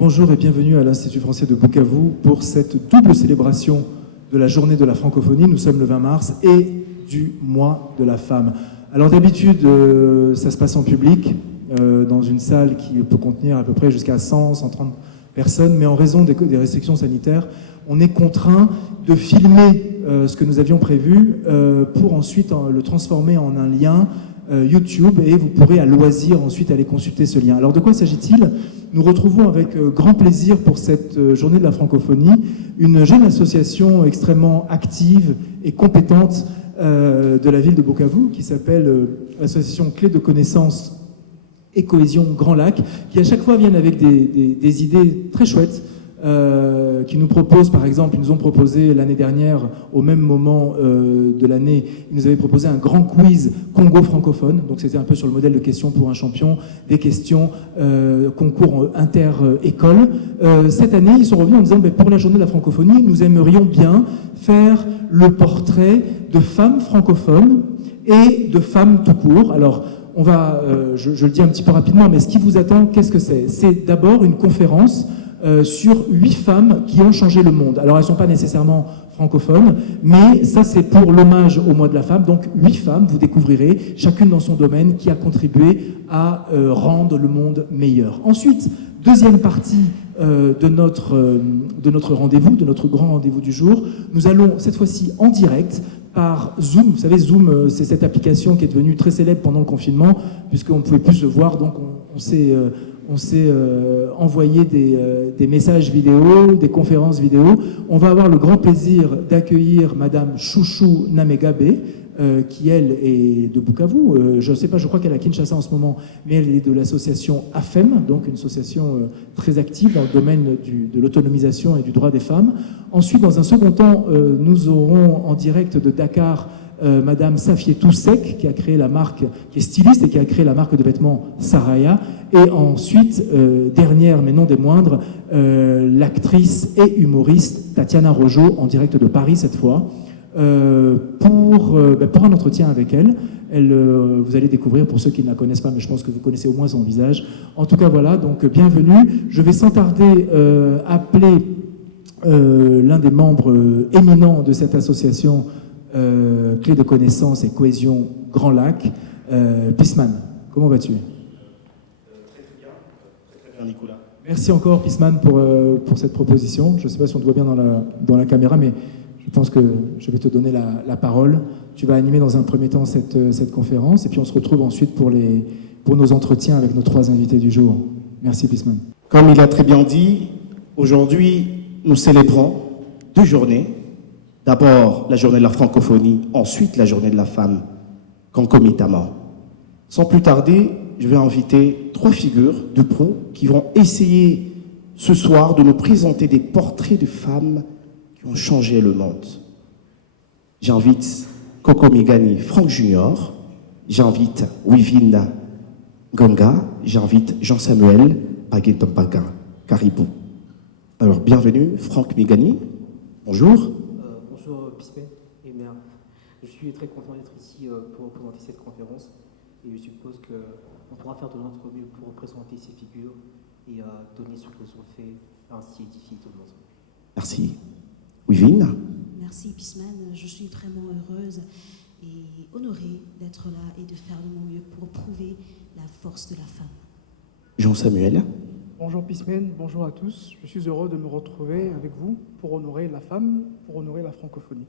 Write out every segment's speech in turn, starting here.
Bonjour et bienvenue à l'Institut français de Bukavu pour cette double célébration de la journée de la francophonie. Nous sommes le 20 mars et du mois de la femme. Alors d'habitude, ça se passe en public, dans une salle qui peut contenir à peu près jusqu'à 100, 130 personnes, mais en raison des restrictions sanitaires, on est contraint de filmer ce que nous avions prévu pour ensuite le transformer en un lien YouTube, et vous pourrez à loisir ensuite aller consulter ce lien. Alors de quoi s'agit-il? Nous retrouvons avec grand plaisir pour cette journée de la francophonie une jeune association extrêmement active et compétente de la ville de Bukavu qui s'appelle l'association Clé de connaissances et cohésion Grand Lac, qui à chaque fois viennent avec des idées très chouettes, qui nous proposent, par exemple, ils nous ont proposé l'année dernière, au même moment de l'année, ils nous avaient proposé un grand quiz Congo francophone, donc c'était un peu sur le modèle de questions pour un champion, des questions concours inter-école. Cette année, ils sont revenus en disant, pour la journée de la francophonie, nous aimerions bien faire le portrait de femmes francophones et de femmes tout court. Alors, on va, je le dis un petit peu rapidement, mais ce qui vous attend, qu'est-ce que c'est? C'est d'abord une conférence sur 8 femmes qui ont changé le monde. Alors elles ne sont pas nécessairement francophones, mais ça c'est pour l'hommage au mois de la femme. Donc 8 femmes, vous découvrirez, chacune dans son domaine, qui a contribué à rendre le monde meilleur. Ensuite, deuxième partie de notre rendez-vous, de notre grand rendez-vous du jour, nous allons cette fois-ci en direct par Zoom. Vous savez, Zoom, c'est cette application qui est devenue très célèbre pendant le confinement, puisqu'on ne pouvait plus se voir, donc on s'est envoyé des messages vidéo, des conférences vidéo. On va avoir le grand plaisir d'accueillir Madame Chouchou Namegabe, qui elle est de Bukavu. Je ne sais pas, je crois qu'elle est à Kinshasa en ce moment, mais elle est de l'association AFEM, donc une association très active dans le domaine de l'autonomisation et du droit des femmes. Ensuite, dans un second temps, nous aurons en direct de Dakar Madame Safietou Sek, qui a créé la marque, qui est styliste et qui a créé la marque de vêtements Saraya. Et ensuite, dernière mais non des moindres, l'actrice et humoriste Tatiana Rojo, en direct de Paris cette fois, pour un entretien avec elle. Vous allez découvrir, pour ceux qui ne la connaissent pas, mais je pense que vous connaissez au moins son visage. En tout cas, voilà, donc bienvenue. Je vais sans tarder appeler l'un des membres éminents de cette association, Clé de connaissances et cohésion Grand Lac, Pisman. Comment vas-tu? Très bien, Nicolas. Merci encore, Pisman, pour cette proposition. Je ne sais pas si on te voit bien dans la caméra, mais je pense que je vais te donner la parole. Tu vas animer dans un premier temps cette conférence, et puis on se retrouve ensuite pour nos entretiens avec nos 3 invités du jour. Merci, Pisman. Comme il a très bien dit, aujourd'hui, nous célébrons 2 journées. D'abord, la journée de la francophonie, ensuite la journée de la femme, concomitamment. Sans plus tarder, je vais inviter 3 figures de pro qui vont essayer ce soir de nous présenter des portraits de femmes qui ont changé le monde. J'invite Coco Migani, Franck Junior, j'invite Wivine Gonga, j'invite Jean-Samuel Paguetompaga, Caribou. Alors, bienvenue, Franck Migani. Bonjour. Bonjour Pisman et mère. Je suis très content d'être ici pour représenter cette conférence et je suppose qu'on pourra faire de notre mieux pour représenter ces figures et donner ce qu'elles ont fait, ainsi édifier tout le monde. Merci. Wivine. Merci Pisman, je suis vraiment heureuse et honorée d'être là et de faire de mon mieux pour prouver la force de la femme. Jean-Samuel. Bonjour Pisman, bonjour à tous. Je suis heureux de me retrouver avec vous pour honorer la femme, pour honorer la francophonie.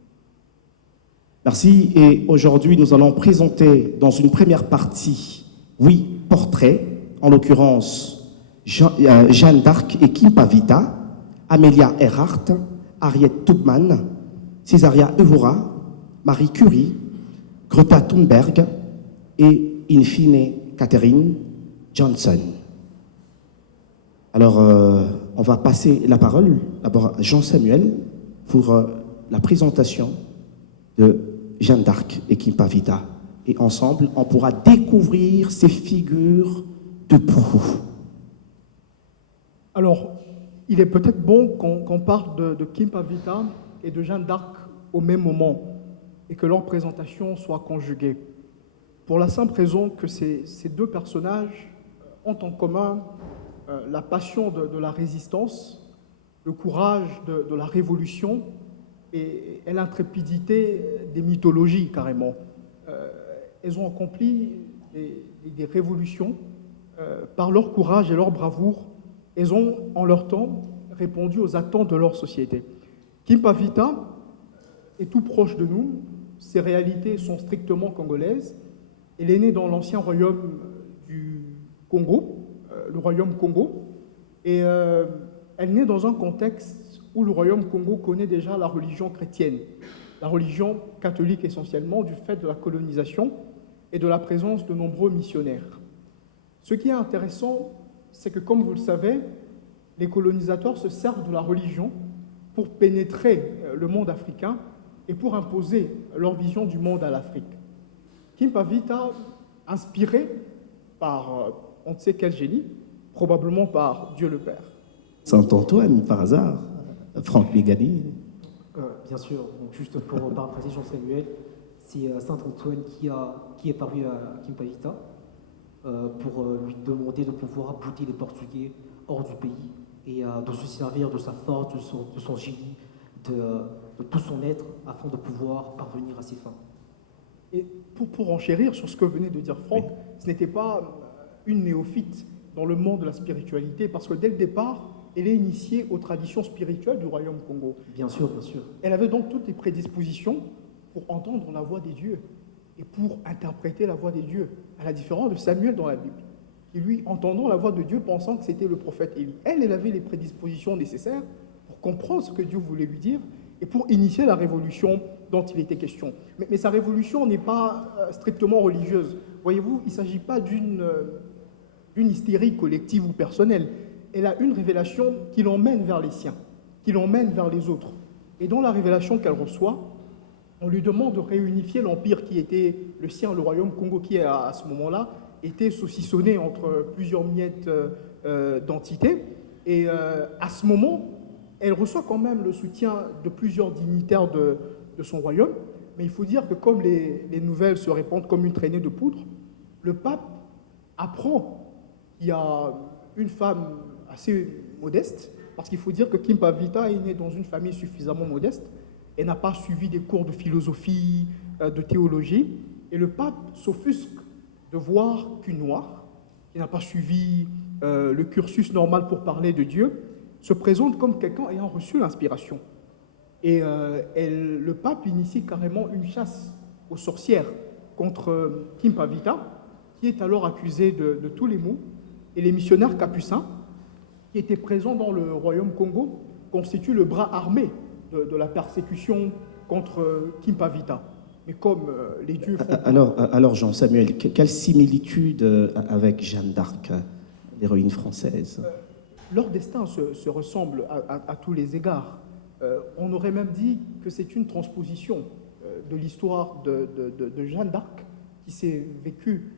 Merci. Et aujourd'hui, nous allons présenter dans une première partie, portraits, en l'occurrence Jeanne d'Arc et Kim Pavita, Amelia Earhart, Harriet Tubman, Césaria Evora, Marie Curie, Greta Thunberg et, in fine, Katherine Johnson. Alors, on va passer la parole d'abord à Jean-Samuel pour la présentation de Jeanne d'Arc et Kim Pavita. Et ensemble, on pourra découvrir ces figures de proue. Alors, il est peut-être bon qu'on parle de Kim Pavita et de Jeanne d'Arc au même moment et que leur présentation soit conjuguée. Pour la simple raison que ces 2 personnages ont en commun la passion de la résistance, le courage de la révolution et l'intrépidité des mythologies, carrément. Elles ont accompli des révolutions par leur courage et leur bravoure. Elles ont, en leur temps, répondu aux attentes de leur société. Kimpavita est tout proche de nous. Ses réalités sont strictement congolaises. Elle est née dans l'ancien royaume du Congo, le royaume Congo, et elle naît dans un contexte où le royaume Congo connaît déjà la religion chrétienne, la religion catholique essentiellement, du fait de la colonisation et de la présence de nombreux missionnaires. Ce qui est intéressant, c'est que, comme vous le savez, les colonisateurs se servent de la religion pour pénétrer le monde africain et pour imposer leur vision du monde à l'Afrique. Kimpavita, inspiré par on ne sait quel génie, probablement par Dieu le Père. Saint-Antoine, par hasard, Franck Mégani. Bien sûr, donc juste pour paraphraser Jean-Samuel, c'est Saint-Antoine qui est paru à Kimpavita pour lui demander de pouvoir bouter les Portugais hors du pays et de se servir de sa force, de son génie, de tout son être afin de pouvoir parvenir à ses fins. Et pour enchérir sur ce que venait de dire Franck, ce n'était pas une néophyte dans le monde de la spiritualité, parce que dès le départ, elle est initiée aux traditions spirituelles du royaume Congo. Bien sûr, bien sûr. Elle avait donc toutes les prédispositions pour entendre la voix des dieux et pour interpréter la voix des dieux, à la différence de Samuel dans la Bible, qui lui, entendant la voix de Dieu, pensant que c'était le prophète Élie. Elle avait les prédispositions nécessaires pour comprendre ce que Dieu voulait lui dire et pour initier la révolution dont il était question. Mais sa révolution n'est pas strictement religieuse. Voyez-vous, il ne s'agit pas d'une hystérie collective ou personnelle. Elle a une révélation qui l'emmène vers les siens, qui l'emmène vers les autres. Et dans la révélation qu'elle reçoit, on lui demande de réunifier l'empire qui était le sien, le royaume Congo, qui à ce moment-là était saucissonné entre plusieurs miettes d'entités. Et à ce moment, elle reçoit quand même le soutien de plusieurs dignitaires de son royaume. Mais il faut dire que comme les nouvelles se répandent comme une traînée de poudre, le pape apprend qu'il y a une femme assez modeste, parce qu'il faut dire que Kimpavita est née dans une famille suffisamment modeste. Elle n'a pas suivi des cours de philosophie, de théologie, et le pape s'offusque de voir qu'une noire, qui n'a pas suivi le cursus normal pour parler de Dieu, se présente comme quelqu'un ayant reçu l'inspiration. Et le pape initie carrément une chasse aux sorcières contre Kimpavita, qui est alors accusée de tous les maux, et les missionnaires capucins, qui étaient présents dans le royaume Congo, constituent le bras armé de la persécution contre Kimpavita. Mais comme les dieux font... Alors Jean-Samuel, quelle similitude avec Jeanne d'Arc, l'héroïne française? Leur destin se ressemble à tous les égards. On aurait même dit que c'est une transposition de l'histoire de Jeanne d'Arc qui s'est vécue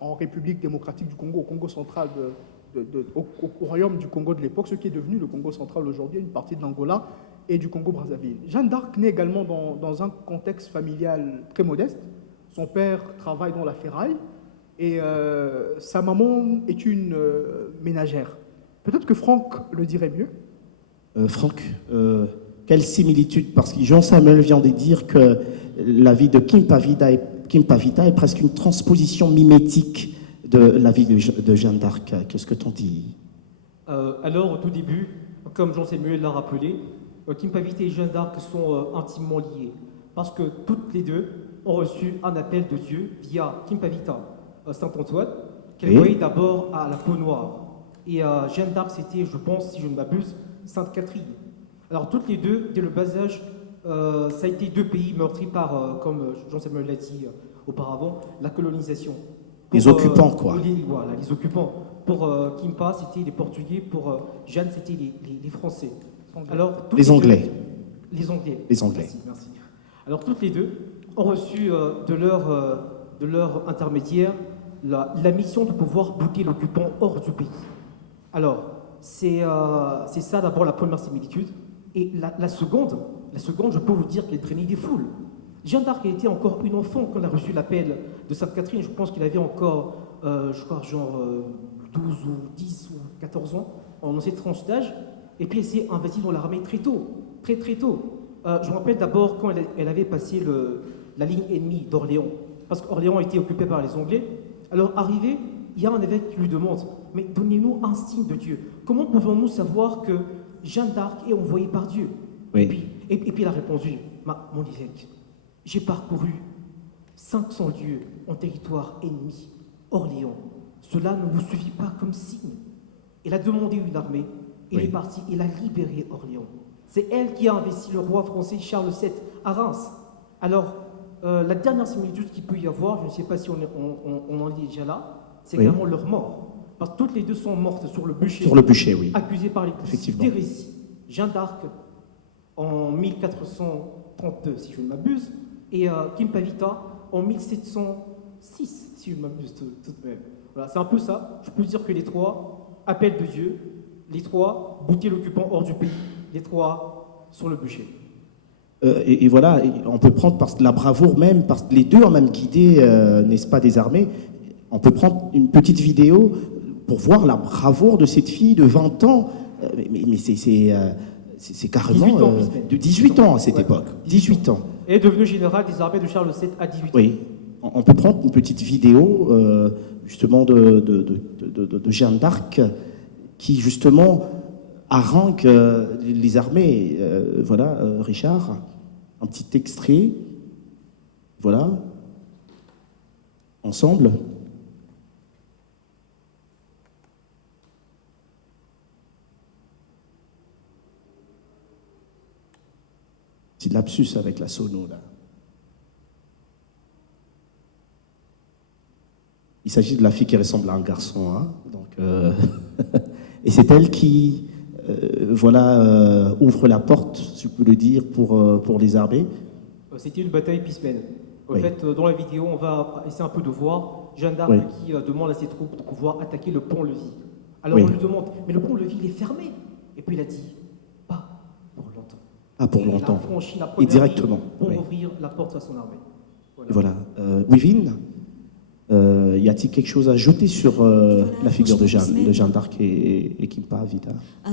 en République démocratique du Congo, au Congo central, au royaume du Congo de l'époque, ce qui est devenu le Congo central aujourd'hui, une partie de l'Angola et du Congo-Brazzaville. Jeanne d'Arc naît également dans un contexte familial très modeste. Son père travaille dans la ferraille et sa maman est une ménagère. Peut-être que Franck le dirait mieux. Franck, quelle similitude? Parce que Jean-Samuel vient de dire que la vie de Kimpavita est presque une transposition mimétique de la vie de Jeanne d'Arc. Qu'est-ce que t'en dis? Alors, au tout début, comme Jean-Samuel l'a rappelé, Kimpavita et Jeanne d'Arc sont intimement liées, parce que toutes les deux ont reçu un appel de Dieu via Kimpavita, Saint-Antoine, qu'elle voyait d'abord à la peau noire. Et Jeanne d'Arc, c'était, je pense, si je ne m'abuse, Sainte Catherine. Alors, toutes les deux, dès le bas âge, ça a été deux pays meurtris par, comme Jean-Samuel l'a dit auparavant, la colonisation. Les occupants, quoi. Voilà, les occupants. Pour Kimpa, c'était les Portugais. Pour Jeanne, c'était les Français. Alors, les Anglais. Les Anglais. Les Anglais. Merci. Alors, toutes les deux ont reçu de leur intermédiaire la mission de pouvoir bouter l'occupant hors du pays. Alors, c'est ça d'abord la première similitude. Et la seconde, je peux vous dire qu'elle traînait des foules. Jeanne d'Arc était encore une enfant quand elle a reçu l'appel de Sainte Catherine. Je pense qu'il avait encore, 12 ou 10 ou 14 ans, en cette tranche d'âge, et puis elle s'est investie dans l'armée très tôt, très très tôt. Je me rappelle d'abord quand elle avait passé la ligne ennemie d'Orléans, parce qu'Orléans a été occupé par les Anglais. Alors arrivé, il y a un évêque qui lui demande, mais donnez-nous un signe de Dieu. Comment pouvons-nous savoir que Jeanne d'Arc est envoyée par Dieu? Oui. Et puis il a répondu, mon évêque, j'ai parcouru 500 lieues en territoire ennemi, Orléans. Cela ne vous suffit pas comme signe. Elle a demandé une armée, elle est partie, elle a libéré Orléans. C'est elle qui a investi le roi français Charles VII à Reims. Alors, la dernière similitude qu'il peut y avoir, je ne sais pas si on en est déjà là, c'est également leur mort. Parce que toutes les deux sont mortes sur le bûcher. Sur le bûcher, oui. Accusées par les coups d'hérésie. Jeanne d'Arc en 1432, si je ne m'abuse, et Kim Pavita en 1706, si je ne m'abuse tout de même. Voilà, c'est un peu ça. Je peux dire que les trois, appel de Dieu, les trois, bouter l'occupant hors du pays, les trois sur le bûcher. Et voilà, on peut prendre par la bravoure même, parce que les deux ont même guidé, n'est-ce pas, des armées. On peut prendre une petite vidéo pour voir la bravoure de cette fille de 20 ans. Mais c'est carrément 18 ans, de 18 ans à cette époque. 18 ans. Elle est devenue générale des armées de Charles VII à 18 ans. Oui, on peut prendre une petite vidéo justement de Jeanne d'Arc qui justement harangue les armées. Voilà, Richard, un petit extrait. Voilà, ensemble. Petit lapsus avec la sono là. Il s'agit de la fille qui ressemble à un garçon, hein, donc, et c'est elle qui, ouvre la porte, si je peux le dire, pour les armées. C'était une bataille pismène. En fait, dans la vidéo, on va essayer un peu de voir Jeanne d'Arc qui demande à ses troupes de pouvoir attaquer le pont-levis. Alors on lui demande, mais le pont-levis, il est fermé. Et puis il a dit, pas pour longtemps. Ah, pour longtemps. Il a franchi la Et première directement. ligne pour ouvrir la porte à son armée. Voilà. Wivine, y a-t-il quelque chose à ajouter sur la figure de Jeanne d'Arc et Kim Pavita?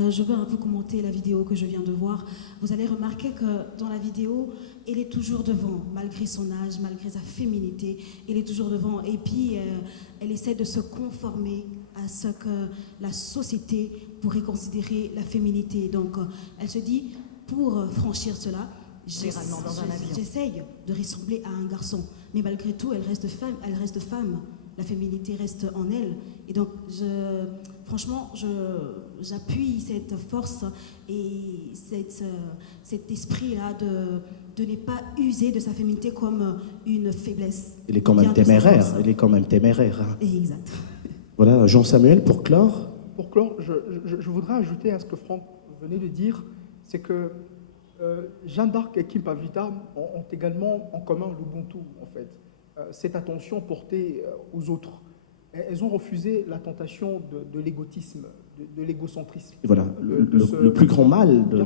Je veux un peu commenter la vidéo que je viens de voir. Vous allez remarquer que dans la vidéo, elle est toujours devant, malgré son âge, malgré sa féminité, elle est toujours devant. Et puis, elle essaie de se conformer à ce que la société pourrait considérer la féminité. Donc, elle se dit, pour franchir cela, j'essaye de ressembler à un garçon. Mais malgré tout, elle reste femme. La féminité reste en elle. Et donc, franchement, j'appuie cette force et cet esprit-là de ne pas user de sa féminité comme une faiblesse. Elle est quand même téméraire. Elle est quand même téméraire. Hein. Exact. Voilà, Jean-Samuel, pour clore. Pour clore, je voudrais ajouter à ce que Franck venait de dire, c'est que Jeanne d'Arc et Kim Pavita ont également en commun l'Ubuntu, en fait. Cette attention portée aux autres. Elles ont refusé la tentation de l'égotisme, de l'égocentrisme. Et voilà, le plus grand mal de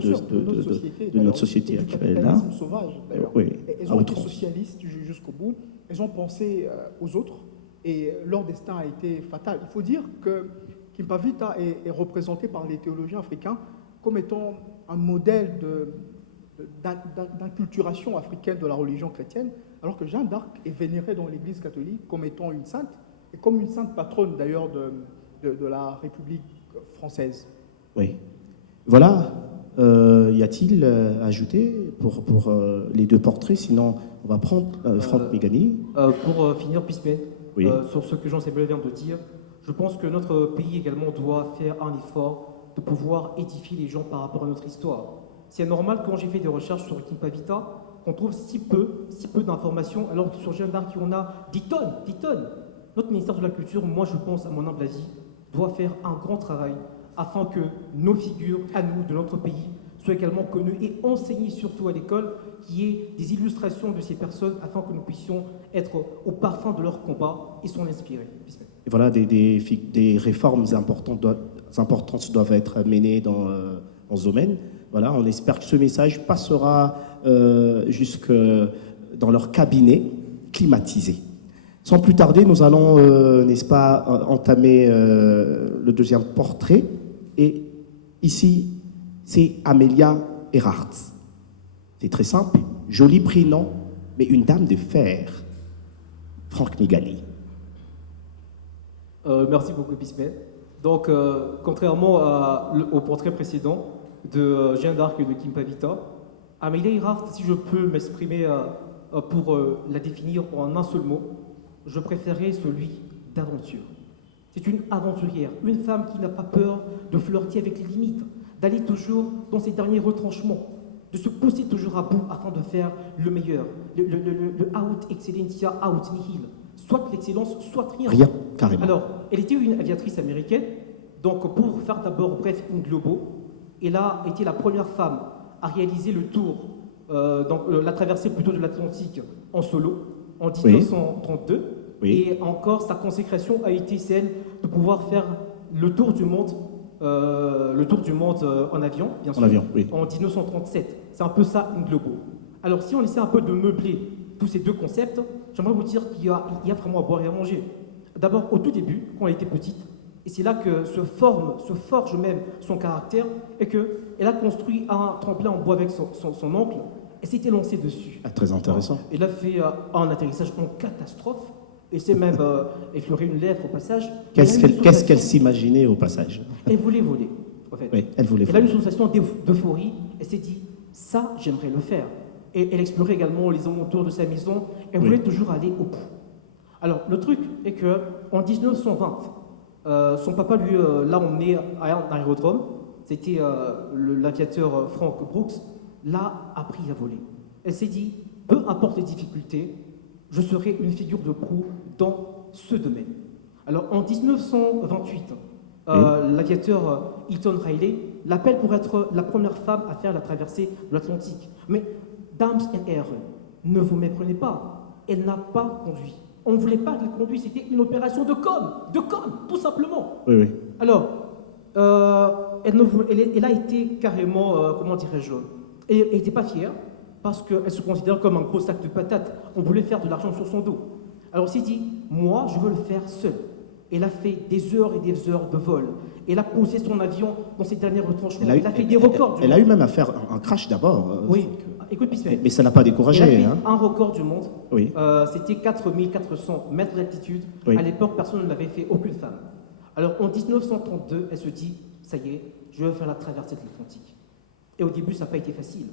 notre société actuelle. Là. Sauvage, d'ailleurs. Oui, elles ont été socialistes jusqu'au bout. Elles ont pensé aux autres et leur destin a été fatal. Il faut dire que Kim Pavita est représenté par les théologiens africains comme étant un modèle d'inculturation africaine de la religion chrétienne, alors que Jeanne d'Arc est vénérée dans l'Église catholique comme étant une sainte, et comme une sainte patronne d'ailleurs de la République française. Oui. Voilà. Y a-t-il à ajouter pour les deux portraits? Sinon, on va prendre Franck Mégani. Pour finir, Pismen, sur ce que Jean-Samuel vient de dire, je pense que notre pays également doit faire un effort de pouvoir édifier les gens par rapport à notre histoire. C'est normal, quand j'ai fait des recherches sur Kim Pavita, qu'on trouve si peu d'informations, alors que sur Jeanne d'Arc, on a 10 tonnes. Notre ministère de la Culture, moi je pense, à mon humble avis, doit faire un grand travail afin que nos figures, à nous, de notre pays, soient également connues et enseignées surtout à l'école, qui est des illustrations de ces personnes afin que nous puissions être au parfum de leur combat et s'en inspirer. Et voilà, des réformes importantes doivent être menées dans ce domaine. Voilà, on espère que ce message passera jusque dans leur cabinet climatisé. Sans plus tarder, nous allons, n'est-ce pas, entamer le deuxième portrait. Et ici, c'est Amelia Earhart. C'est très simple, joli prénom, mais une dame de fer. Franck Migali. Merci beaucoup, Pismet. Donc, contrairement au portrait précédent de Jeanne d'Arc et de Kim Pavita, Amelia Earhart, si je peux m'exprimer pour la définir en un seul mot, je préférais celui d'aventure. C'est une aventurière, une femme qui n'a pas peur de flirter avec les limites, d'aller toujours dans ses derniers retranchements, de se pousser toujours à bout afin de faire le meilleur, le out excellentia, out nihil, soit l'excellence, soit rien. Rien, carrément. Alors, elle était une aviatrice américaine, donc pour faire d'abord, bref, une globo, elle a été la première femme à réaliser le tour, donc la traversée plutôt de l'Atlantique en solo, en 1932. Oui. Et encore, sa consécration a été celle de pouvoir faire le tour du monde, en avion, bien sûr, En avion, oui. en 1937. C'est un peu ça, une globo. Alors, si on essaie un peu de meubler tous ces deux concepts, j'aimerais vous dire qu'il y a vraiment à boire et à manger. D'abord, au tout début, quand elle était petite, et c'est là que se forge même son caractère, et qu'elle a construit un tremplin en bois avec son oncle, et s'était lancée dessus. Ah, très intéressant. Elle a fait un atterrissage en catastrophe, et s'est même effleuré une lèvre au passage. Qu'est-ce qu'elle s'imaginait au passage? Elle voulait voler, en fait. Oui, elle voulait Elle a voler. une sensation d'euphorie, elle s'est dit, ça, j'aimerais le faire. Et elle explorait également les alentours de sa maison, elle voulait toujours aller au bout. Alors, le truc est qu'en 1920, son papa lui l'a emmené à un aérodrome, c'était l'aviateur Frank Brooks, l'a appris à voler. Elle s'est dit, peu importe les difficultés, je serai une figure de proue dans ce domaine. Alors en 1928, l'aviateur Eaton Riley l'appelle pour être la première femme à faire la traversée de l'Atlantique. Mais, dames et herren, ne vous méprenez pas, elle n'a pas conduit. On ne voulait pas qu'elle conduise, c'était une opération de com, tout simplement. Oui, oui. Alors, elle a été carrément, comment dirais-je, elle n'était pas fière, parce qu'elle se considère comme un gros sac de patates. On voulait faire de l'argent sur son dos. Alors elle s'est dit, moi, je veux le faire seule. Elle a fait des heures et des heures de vol. Elle a posé son avion dans ses derniers retranchements. Elle a fait des records du Elle monde. a eu même à faire un crash d'abord. Oui, écoute, Pismet. Mais ça n'a pas Elle a découragé. fait Hein. un record du monde. Oui. C'était 4400 mètres d'altitude. Oui. À l'époque, personne ne l'avait fait, aucune femme. Alors en 1932, elle se dit, ça y est, je vais faire la traversée de l'Atlantique. Et au début, ça n'a pas été facile.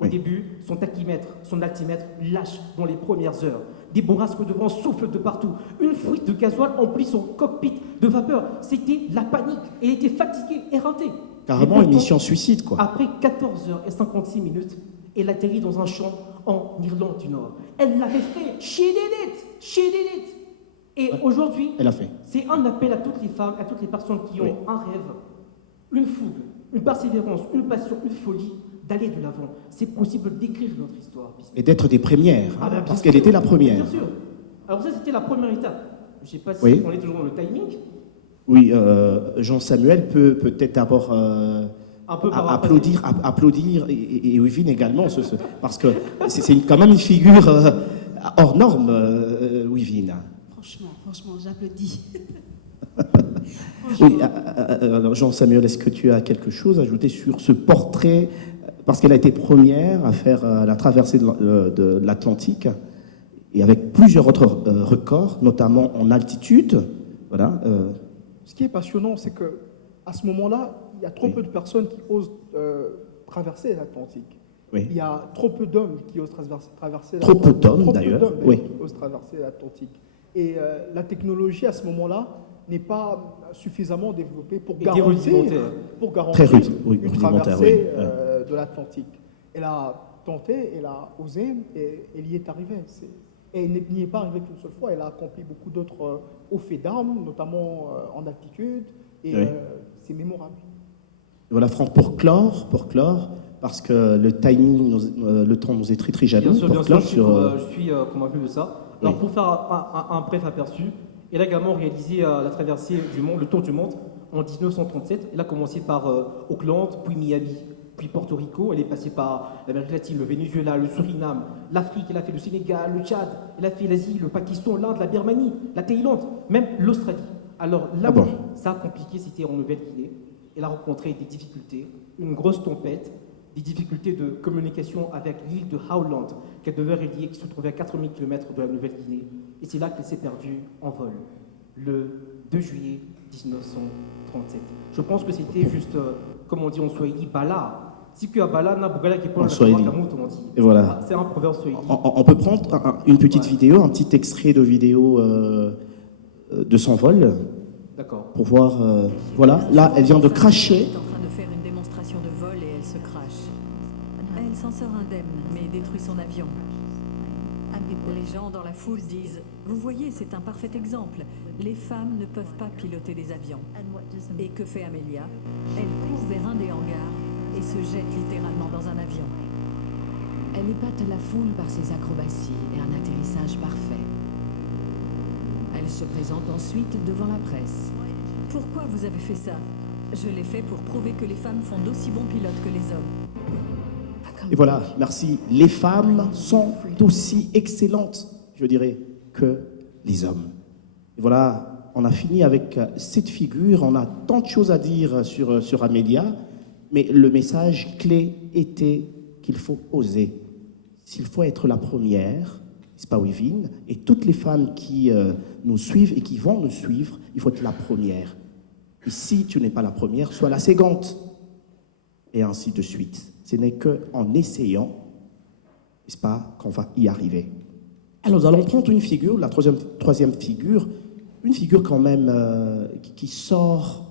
Au début, son tachymètre, son altimètre lâche dans les premières heures. Des bourrasques de vent soufflent de partout. Une fuite de gasoil emplit son cockpit de vapeur. C'était la panique. Elle était fatiguée, éreintée. Carrément une mission suicide, quoi. Après 14h56, elle atterrit dans un champ en Irlande du Nord. Elle l'avait fait. She did it. Et aujourd'hui, Elle a fait. c'est un appel à toutes les femmes, à toutes les personnes qui ont un rêve, une fougue, une persévérance, une passion, une folie, d'aller de l'avant. C'est possible d'écrire notre histoire. Et d'être des premières, hein, Ah ben, bien parce sûr. qu'elle était la première. Bien sûr. Alors ça, c'était la première étape. Je ne sais pas si Oui. on est toujours dans le timing. Oui, Jean-Samuel peut peut-être d'abord Un peu par applaudir et Wivine également, parce que c'est quand même une figure hors norme, Wivine. Franchement, j'applaudis. Oui, alors Jean-Samuel, est-ce que tu as quelque chose à ajouter sur ce portrait? Parce qu'elle a été première à faire la traversée de l'Atlantique, et avec plusieurs autres records, notamment en altitude. Voilà. Ce qui est passionnant, c'est que à ce moment-là, il y a trop peu de personnes qui osent traverser l'Atlantique. Oui. Il y a trop peu d'hommes qui osent traverser Trop peu d'hommes, Trop peu d'ailleurs, d'hommes, oui. qui osent traverser l'Atlantique. Et la technologie, à ce moment-là, n'est pas suffisamment développée pour Et garantir, rudimentaire. Très une rudimentaire, traversée oui. de l'Atlantique. Elle a tenté, elle a osé, et elle y est arrivée. Et elle n'y est pas arrivée qu'une seule fois, elle a accompli beaucoup d'autres hauts faits d'armes, notamment en altitude, et Oui. c'est mémorable. Voilà, Franck, pour clore, parce que le timing, le temps nous est très jaloux. Bien sûr, pour clore je suis convaincu de ça. Alors Oui. pour faire un bref aperçu, elle a également réalisé la traversée du monde, le tour du monde, en 1937. Elle a commencé par Auckland, puis Miami. puis Porto Rico, elle est passée par l'Amérique latine, le Venezuela, le Suriname, l'Afrique, elle a fait le Sénégal, le Tchad, elle a fait l'Asie, le Pakistan, l'Inde, la Birmanie, la Thaïlande, même l'Australie. Alors là où ça a compliqué, c'était en Nouvelle-Guinée. Elle a rencontré des difficultés, une grosse tempête, des difficultés de communication avec l'île de Howland, qu'elle devait relier, qui se trouvait à 4000 km de la Nouvelle-Guinée. Et c'est là qu'elle s'est perdue en vol, le 2 juillet 1937. Je pense que c'était juste, comme on dit en Swahili, bala. Si que bala na bugala qui En Swahili. Et voilà. C'est un proverbe Swahili. On peut prendre une petite vidéo, un petit extrait de vidéo de son vol. D'accord. Pour voir, voilà, là, elle vient de cracher. Elle est en train de faire une démonstration de vol et elle se crache. Elle s'en sort indemne, mais détruit son avion. Les gens dans la foule disent « Vous voyez, c'est un parfait exemple. Les femmes ne peuvent pas piloter des avions. » Et que fait Amelia? Elle court vers un des hangars et se jette littéralement dans un avion. Elle épate la foule par ses acrobaties et un atterrissage parfait. Elle se présente ensuite devant la presse. Pourquoi vous avez fait ça? Je l'ai fait pour prouver que les femmes font d'aussi bons pilotes que les hommes. Et voilà, merci. Les femmes sont aussi excellentes, je dirais, que les hommes. Et voilà, on a fini avec cette figure. On a tant de choses à dire sur Amelia, mais le message clé était qu'il faut oser. S'il faut être la première, c'est pas Wivine, et toutes les femmes qui nous suivent et qui vont nous suivre, il faut être la première. Et si tu n'es pas la première, sois la seconde. Et ainsi de suite. Ce n'est qu'en essayant, n'est-ce pas, qu'on va y arriver. Alors nous allons prendre une figure, la troisième figure, une figure quand même qui sort,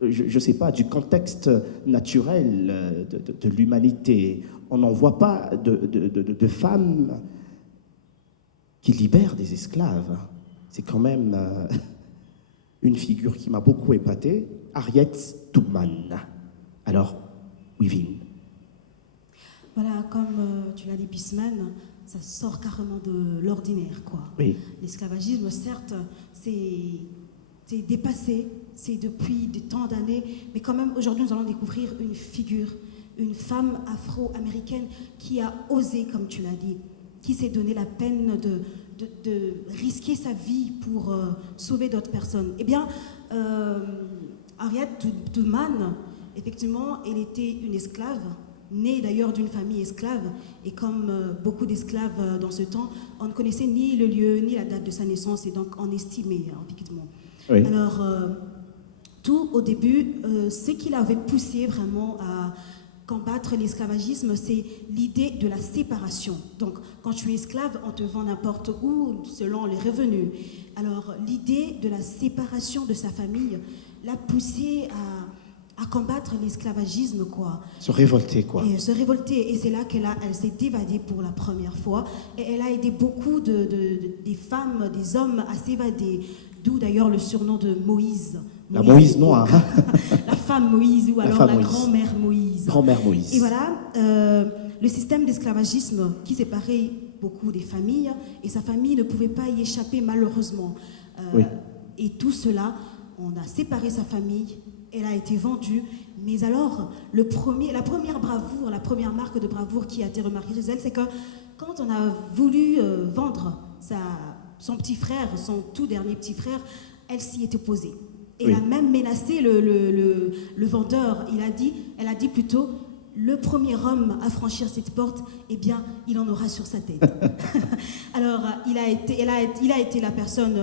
je ne sais pas, du contexte naturel de l'humanité. On n'en voit pas de femmes qui libèrent des esclaves. C'est quand même une figure qui m'a beaucoup épaté, Harriet Tubman. Alors, Wivine. Voilà, comme tu l'as dit, Pisman, ça sort carrément de l'ordinaire, quoi. Oui. L'esclavagisme, certes, c'est dépassé, c'est depuis des temps d'années, mais quand même, aujourd'hui, nous allons découvrir une figure, une femme afro-américaine qui a osé, comme tu l'as dit, qui s'est donné la peine de risquer sa vie pour sauver d'autres personnes. Eh bien, Harriet Tubman, effectivement, elle était une esclave, née d'ailleurs d'une famille esclave, et comme beaucoup d'esclaves dans ce temps, on ne connaissait ni le lieu ni la date de sa naissance, et donc on estimait, effectivement. Oui. Alors, tout au début, ce qui l'avait poussé vraiment à combattre l'esclavagisme, c'est l'idée de la séparation. Donc, quand tu es esclave, on te vend n'importe où, selon les revenus. Alors, l'idée de la séparation de sa famille l'a poussé à combattre l'esclavagisme, quoi. Se révolter, quoi. Et se révolter. Et c'est là elle s'est évadée pour la première fois. Et elle a aidé beaucoup des femmes, des hommes à s'évader. D'où d'ailleurs le surnom de Moïse. La Moïse noire. La femme Moïse, ou alors la grand-mère Moïse. Grand-mère Moïse. Et voilà, le système d'esclavagisme qui séparait beaucoup des familles, et sa famille ne pouvait pas y échapper malheureusement. Oui. Et tout cela, on a séparé sa famille, elle a été vendue, mais alors, la première bravoure, la première marque de bravoure qui a été remarquée chez elle, c'est que quand on a voulu vendre son petit frère, son tout dernier petit frère, elle s'y est opposée. Elle a même menacé le vendeur. Elle a dit plutôt, le premier homme à franchir cette porte, eh bien, il en aura sur sa tête. Alors, il a été la personne,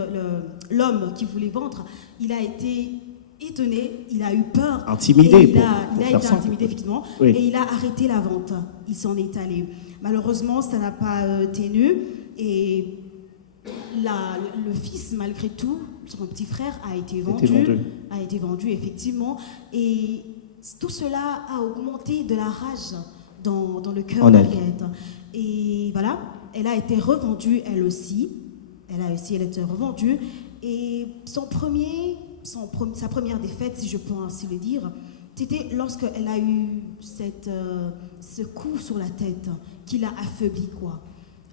l'homme qui voulait vendre, il a été étonné, il a eu peur. Intimidé, il a été intimidé, effectivement, oui. Et il a arrêté la vente. Il s'en est allé. Malheureusement, ça n'a pas tenu, et le fils, malgré tout, son petit frère, a été vendu, effectivement, et tout cela a augmenté de la rage dans le cœur d'Harriet. Et voilà, elle a été revendue, elle aussi. Elle a été revendue, et sa première défaite, si je peux ainsi le dire, c'était lorsqu'elle a eu ce coup sur la tête qui l'a affaiblie, quoi.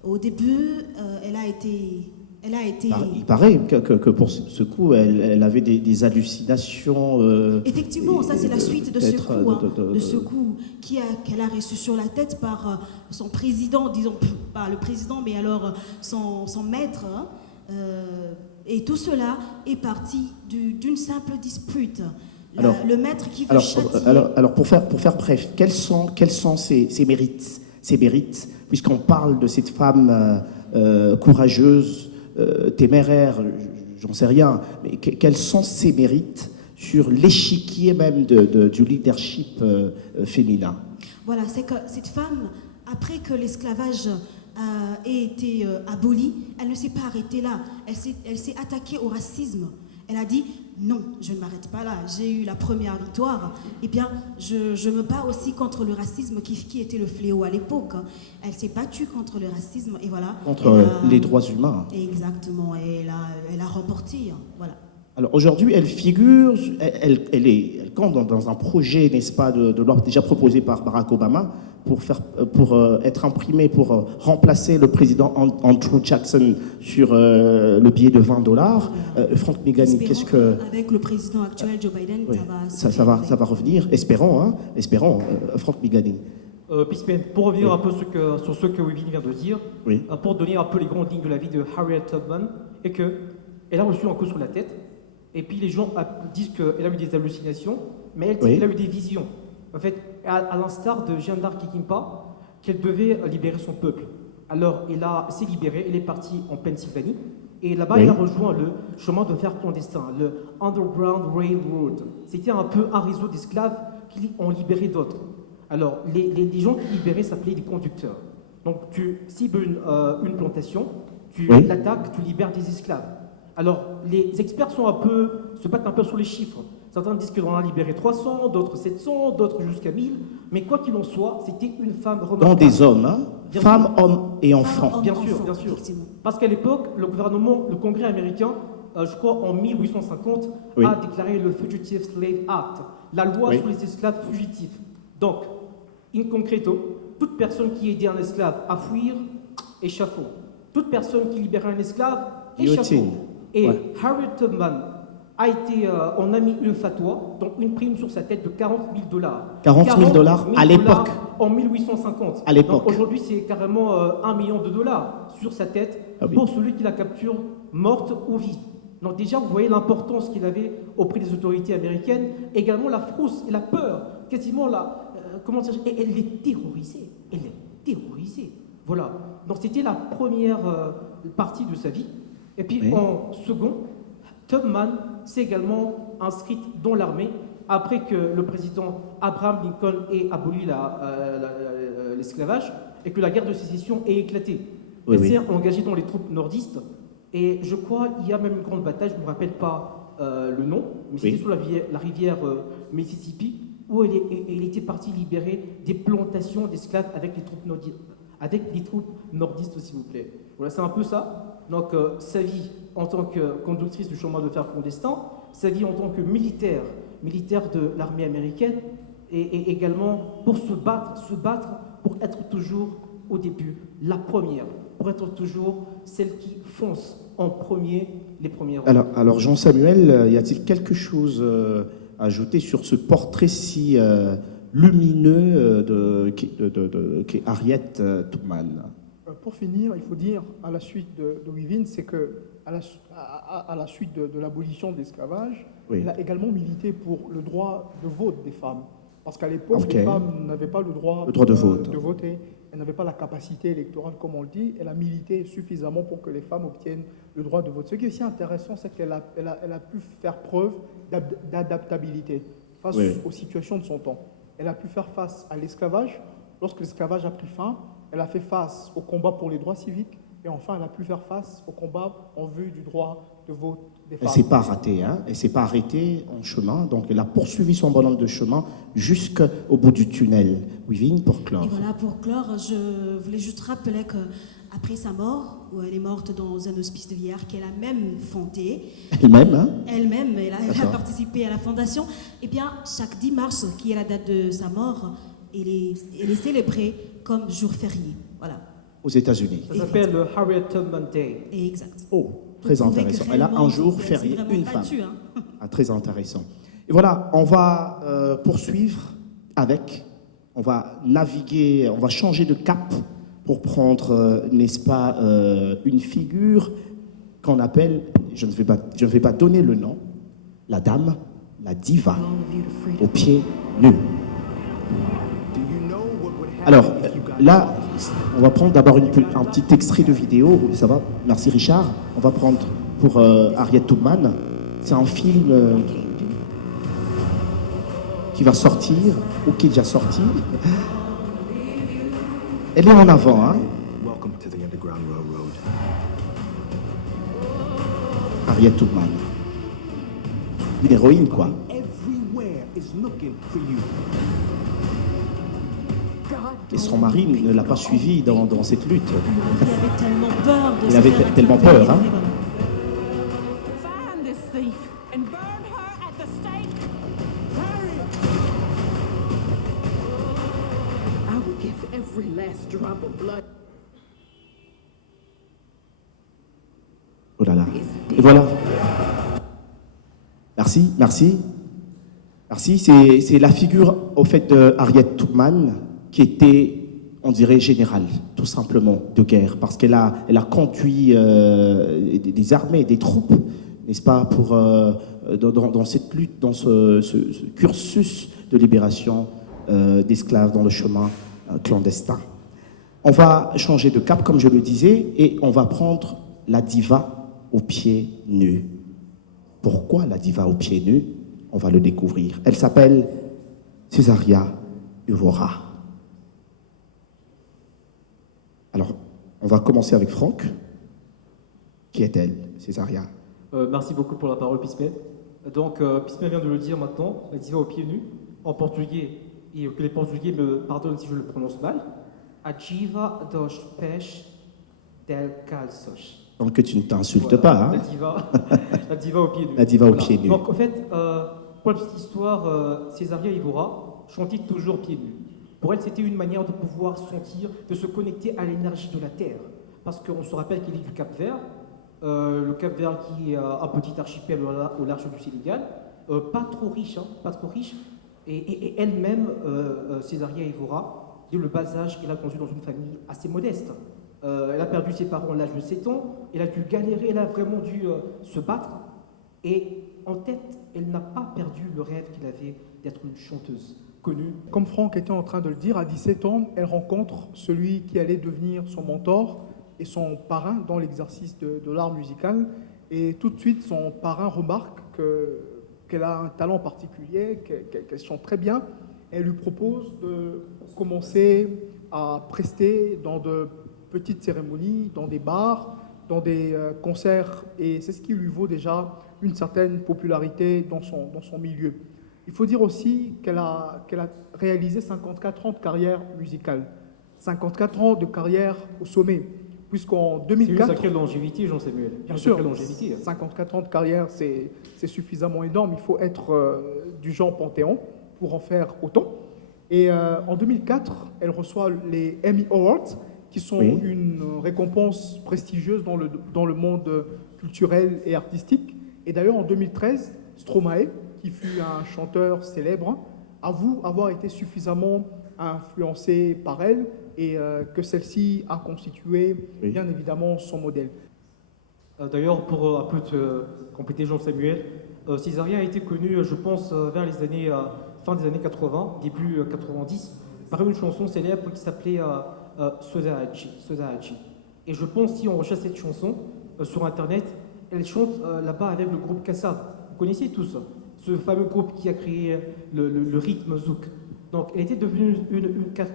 Au début, elle Elle a été... Il paraît que pour ce coup, elle avait des hallucinations. Effectivement, ça c'est la suite de ce peut-être, coup, de ce coup qu'elle a reçu sur la tête par son président, disons, pas le président, mais alors son maître. Hein, et tout cela est parti d'une simple dispute. Le maître qui veut châtier... Alors pour faire bref, quels sont ses mérites, puisqu'on parle de cette femme courageuse, téméraire, j'en sais rien, mais quels sont ses mérites sur l'échiquier même du leadership féminin? Voilà, c'est que cette femme, après que l'esclavage ait été aboli, elle ne s'est pas arrêtée là. Elle s'est attaquée au racisme. Elle a dit non, je ne m'arrête pas là. J'ai eu la première victoire. Eh bien, je me bats aussi contre le racisme qui était le fléau à l'époque. Elle s'est battue contre le racisme et voilà. Contre les droits humains. Exactement. Et elle a remporté. Voilà. Alors aujourd'hui, elle figure, elle compte dans un projet, n'est-ce pas, de l'ordre déjà proposé par Barack Obama pour être imprimé, pour remplacer le président Andrew Jackson sur le billet de $20. Franck Migani, qu'est-ce que... Avec le président actuel Joe Biden, oui, ça va revenir, espérons, Franck Migani. Pispen, pour revenir un peu sur ce que Wivine vient de dire, oui. Pour donner un peu les grandes lignes de la vie de Harriet Tubman, et qu'elle a reçu un coup sur la tête, et puis les gens disent qu'elle a eu des hallucinations, mais elle a eu des visions. En fait, à l'instar de Jeanne d'Arc et Kimpa, qu'elle devait libérer son peuple. Alors, elle s'est libérée, elle est partie en Pennsylvanie, et là-bas, elle a rejoint le chemin de fer clandestin, le Underground Railroad. C'était un peu un réseau d'esclaves qui ont libéré d'autres. Alors, les gens qui libéraient s'appelaient des conducteurs. Donc, tu cibles une plantation, tu l'attaques, tu libères des esclaves. Alors, les experts se battent un peu sur les chiffres. Certains disent qu'on en a libéré 300, d'autres 700, d'autres jusqu'à 1000. Mais quoi qu'il en soit, c'était une femme remarquable. Dont des hommes, hein? Femmes, hommes et enfants. Bien sûr. Parce qu'à l'époque, le Congrès américain, je crois en 1850, a déclaré le Fugitive Slave Act, la loi sur les esclaves fugitifs. Donc, in concreto, toute personne qui aidait un esclave à fuir, échafaud. Toute personne qui libérait un esclave, échafaud. Et Harriet Tubman on a mis une fatwa, donc une prime sur sa tête de $40 000. $40 000 à l'époque. En 1850. À l'époque. Aujourd'hui, c'est carrément $1 million sur sa tête pour celui qui la capture morte ou vive. Donc déjà, vous voyez l'importance qu'il avait auprès des autorités américaines, également la frousse et la peur, quasiment et elle les terrorisait. Voilà. Donc c'était la première partie de sa vie. Et puis en second, Tubman s'est également inscrite dans l'armée après que le président Abraham Lincoln ait aboli l'esclavage et que la guerre de sécession ait éclaté. Elle s'est engagée dans les troupes nordistes et je crois qu'il y a même une grande bataille, je ne me rappelle pas le nom, mais c'était sur la rivière Mississippi où elle était partie libérer des plantations d'esclaves avec les troupes nordistes, s'il vous plaît. Voilà, c'est un peu ça. Donc, sa vie en tant que conductrice du chemin de fer clandestin, sa vie en tant que militaire de l'armée américaine, et également pour se battre pour être toujours au début, la première, pour être toujours celle qui fonce en premier les premières. Alors Jean-Samuel, y a-t-il quelque chose à ajouter sur ce portrait si lumineux qu'est Harriet Tubman? Pour finir, il faut dire, à la suite de Wivine, c'est que à la suite de l'abolition de l'esclavage, elle a également milité pour le droit de vote des femmes. Parce qu'à l'époque, les femmes n'avaient pas le droit de voter. Elles n'avaient pas la capacité électorale, comme on le dit. Elle a milité suffisamment pour que les femmes obtiennent le droit de vote. Ce qui est aussi intéressant, c'est qu'elle a pu faire preuve d'adaptabilité face aux situations de son temps. Elle a pu faire face à l'esclavage. Lorsque l'esclavage a pris fin, elle a fait face au combat pour les droits civiques et enfin elle a pu faire face au combat en vue du droit de vote des femmes. Elle ne s'est pas ratée, hein? Elle ne s'est pas arrêtée en chemin, donc elle a poursuivi son bonhomme de chemin jusqu'au bout du tunnel. Wivine, pour clore. Et voilà, pour clore, je voulais juste rappeler qu'après sa mort, où elle est morte dans un hospice de vieillards qu'elle a même fondé. Elle-même, hein? Elle-même, elle a participé à la fondation. Eh bien, chaque 10 mars, qui est la date de sa mort, elle est célébrée comme jour férié. Voilà. aux États-Unis. Ça s'appelle le Harriet Tubman Day. Exact. Oh, très Pour prouver que intéressant. Elle a réellement, un jour c'est férié, vraiment une femme. battu, hein. Ah, très intéressant. Et voilà, on va poursuivre avec, on va naviguer, on va changer de cap pour prendre, n'est-ce pas, une figure qu'on appelle, je ne vais pas donner le nom, la dame, la diva, aux pieds nus. Alors, là, on va prendre d'abord un petit extrait de vidéo, ça va? Merci Richard. On va prendre pour Harriet Tubman. C'est un film qui va sortir, ou qui est déjà sorti. Elle est en avant, hein? Harriet Tubman. Une héroïne, quoi. Et son mari ne l'a pas suivie dans cette lutte. Il avait tellement peur de Il se avait faire tellement attraper, peur, hein. Find this thief and burn her at the stake. I will give every last drop of blood. Oh là là. Et voilà. Merci, merci. Merci. C'est la figure, au fait, de Harriet Tubman, qui était, on dirait, générale, tout simplement, de guerre, parce qu'elle a conduit des armées, des troupes, n'est-ce pas, pour, dans cette lutte, dans ce cursus de libération d'esclaves dans le chemin clandestin. On va changer de cap, comme je le disais, et on va prendre la diva aux pieds nus. Pourquoi la diva aux pieds nus? On va le découvrir. Elle s'appelle Césaria Evora. Alors, on va commencer avec Franck. Qui est-elle, Césaria? Merci beaucoup pour la parole, Pismet. Donc, Pismet vient de le dire maintenant, la diva aux pieds nus, en portugais, et que les Portugais me pardonnent si je le prononce mal, a diva dos pés del calços. Donc que tu ne t'insultes Voilà, pas, hein? La diva aux pieds nus. La diva aux Voilà. pieds nus. Donc, en fait, pour la petite histoire, Césaria Evora chantait toujours pieds nus. Pour elle, c'était une manière de pouvoir sentir, de se connecter à l'énergie de la Terre. Parce qu'on se rappelle qu'elle est du Cap-Vert, le Cap-Vert qui est un petit archipel au large du Sénégal, pas trop riche, hein, pas trop riche. Et elle-même, Césaria Evora, dès le bas âge, elle a grandi dans une famille assez modeste. Elle a perdu ses parents à l'âge de 7 ans, elle a dû galérer, elle a vraiment dû se battre. Et en tête, elle n'a pas perdu le rêve qu'elle avait d'être une chanteuse connue. Comme Franck était en train de le dire, à 17 ans, elle rencontre celui qui allait devenir son mentor et son parrain dans l'exercice de l'art musical. Et tout de suite, son parrain remarque qu'elle a un talent particulier, qu'elle chante très bien. Elle lui propose de commencer à prester dans de petites cérémonies, dans des bars, dans des concerts. Et c'est ce qui lui vaut déjà une certaine popularité dans son milieu. Il faut dire aussi qu'elle a réalisé 54 ans de carrière musicale, 54 ans de carrière au sommet, puisqu'en C'est une 2004... sacrée longévité, Jean-Samuel. Bien Une sûr, sacrée longévité. 54 ans de carrière, c'est suffisamment énorme. Il faut être du genre Panthéon pour en faire autant. Et en 2004, elle reçoit les Emmy Awards, qui sont Oui. une récompense prestigieuse dans le monde culturel et artistique. Et d'ailleurs, en 2013, Stromae, qui fut un chanteur célèbre, avoue avoir été suffisamment influencé par elle et que celle-ci a constitué, Oui. bien évidemment, son modèle. D'ailleurs, pour un peu te compléter Jean-Samuel, Césaria a été connue, je pense, vers les années, fin des années 80, début 90, par une chanson célèbre qui s'appelait Sodahachi. Et je pense, si on recherche cette chanson sur Internet, elle chante là-bas avec le groupe Kassab. Vous connaissez tous ce fameux groupe qui a créé le rythme zouk. Donc, elle était devenue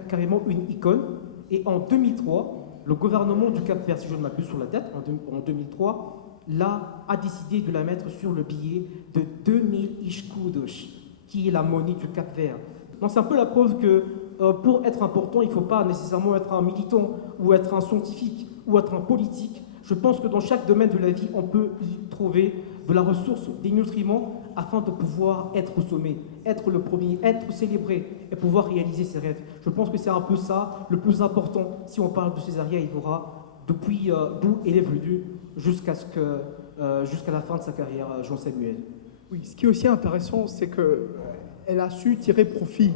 carrément une icône. Et en 2003, le gouvernement du Cap-Vert, si je ne m'abuse sur la date, en 2003, là, a décidé de la mettre sur le billet de 2000 escudos, qui est la monnaie du Cap-Vert. Donc, c'est un peu la preuve que pour être important, il ne faut pas nécessairement être un militant ou être un scientifique ou être un politique. Je pense que dans chaque domaine de la vie, on peut y trouver de la ressource, des nutriments, afin de pouvoir être au sommet, être le premier, être célébré et pouvoir réaliser ses rêves. Je pense que c'est un peu ça le plus important si on parle de Césaria Évora, depuis d'où il est venu jusqu'à la fin de sa carrière, Jean Samuel. Oui, ce qui est aussi intéressant, c'est qu'elle a su tirer profit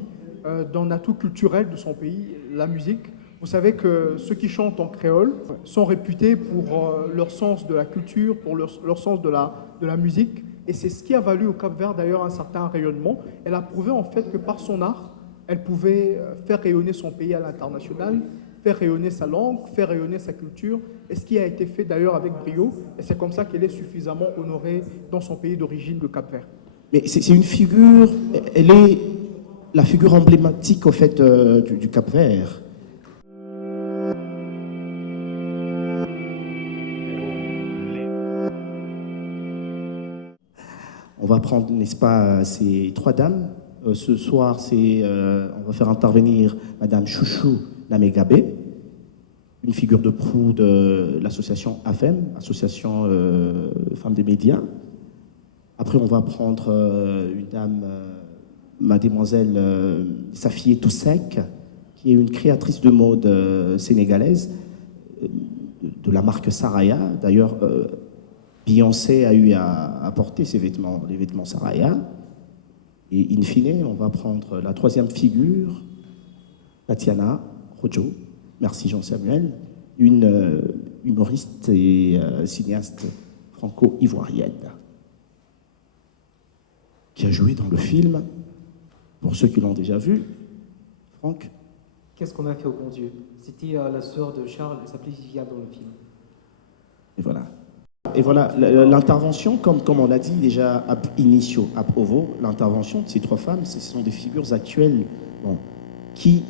d'un atout culturel de son pays, la musique. Vous savez que ceux qui chantent en créole sont réputés pour leur sens de la culture, pour leur sens de la musique. Et c'est ce qui a valu au Cap-Vert d'ailleurs un certain rayonnement. Elle a prouvé en fait que par son art, elle pouvait faire rayonner son pays à l'international, faire rayonner sa langue, faire rayonner sa culture, et ce qui a été fait d'ailleurs avec brio, et c'est comme ça qu'elle est suffisamment honorée dans son pays d'origine, le Cap-Vert. Mais c'est une figure, elle est la figure emblématique au fait du Cap-Vert. On va prendre, n'est-ce pas, ces trois dames. Ce soir, on va faire intervenir Madame Chouchou Namegabe, une figure de proue de l'association AFEM, Association Femmes des Médias. Après, on va prendre une dame, mademoiselle Safié Toussek, qui est une créatrice de mode sénégalaise, de la marque Saraya. D'ailleurs, Beyoncé a eu à porter ces vêtements, les vêtements Saraya. Et in fine, on va prendre la troisième figure, Tatiana Rojo, merci Jean-Samuel, une humoriste et cinéaste franco-ivoirienne, qui a joué dans le film, pour ceux qui l'ont déjà vu. Franck? Qu'est-ce qu'on a fait au bon Dieu? C'était la sœur de Charles, elle s'appelait Viviane dans le film. Et voilà. Et voilà, l'intervention, comme on l'a dit déjà ab initio, ab ovo, l'intervention de ces trois femmes, ce sont des figures actuelles qui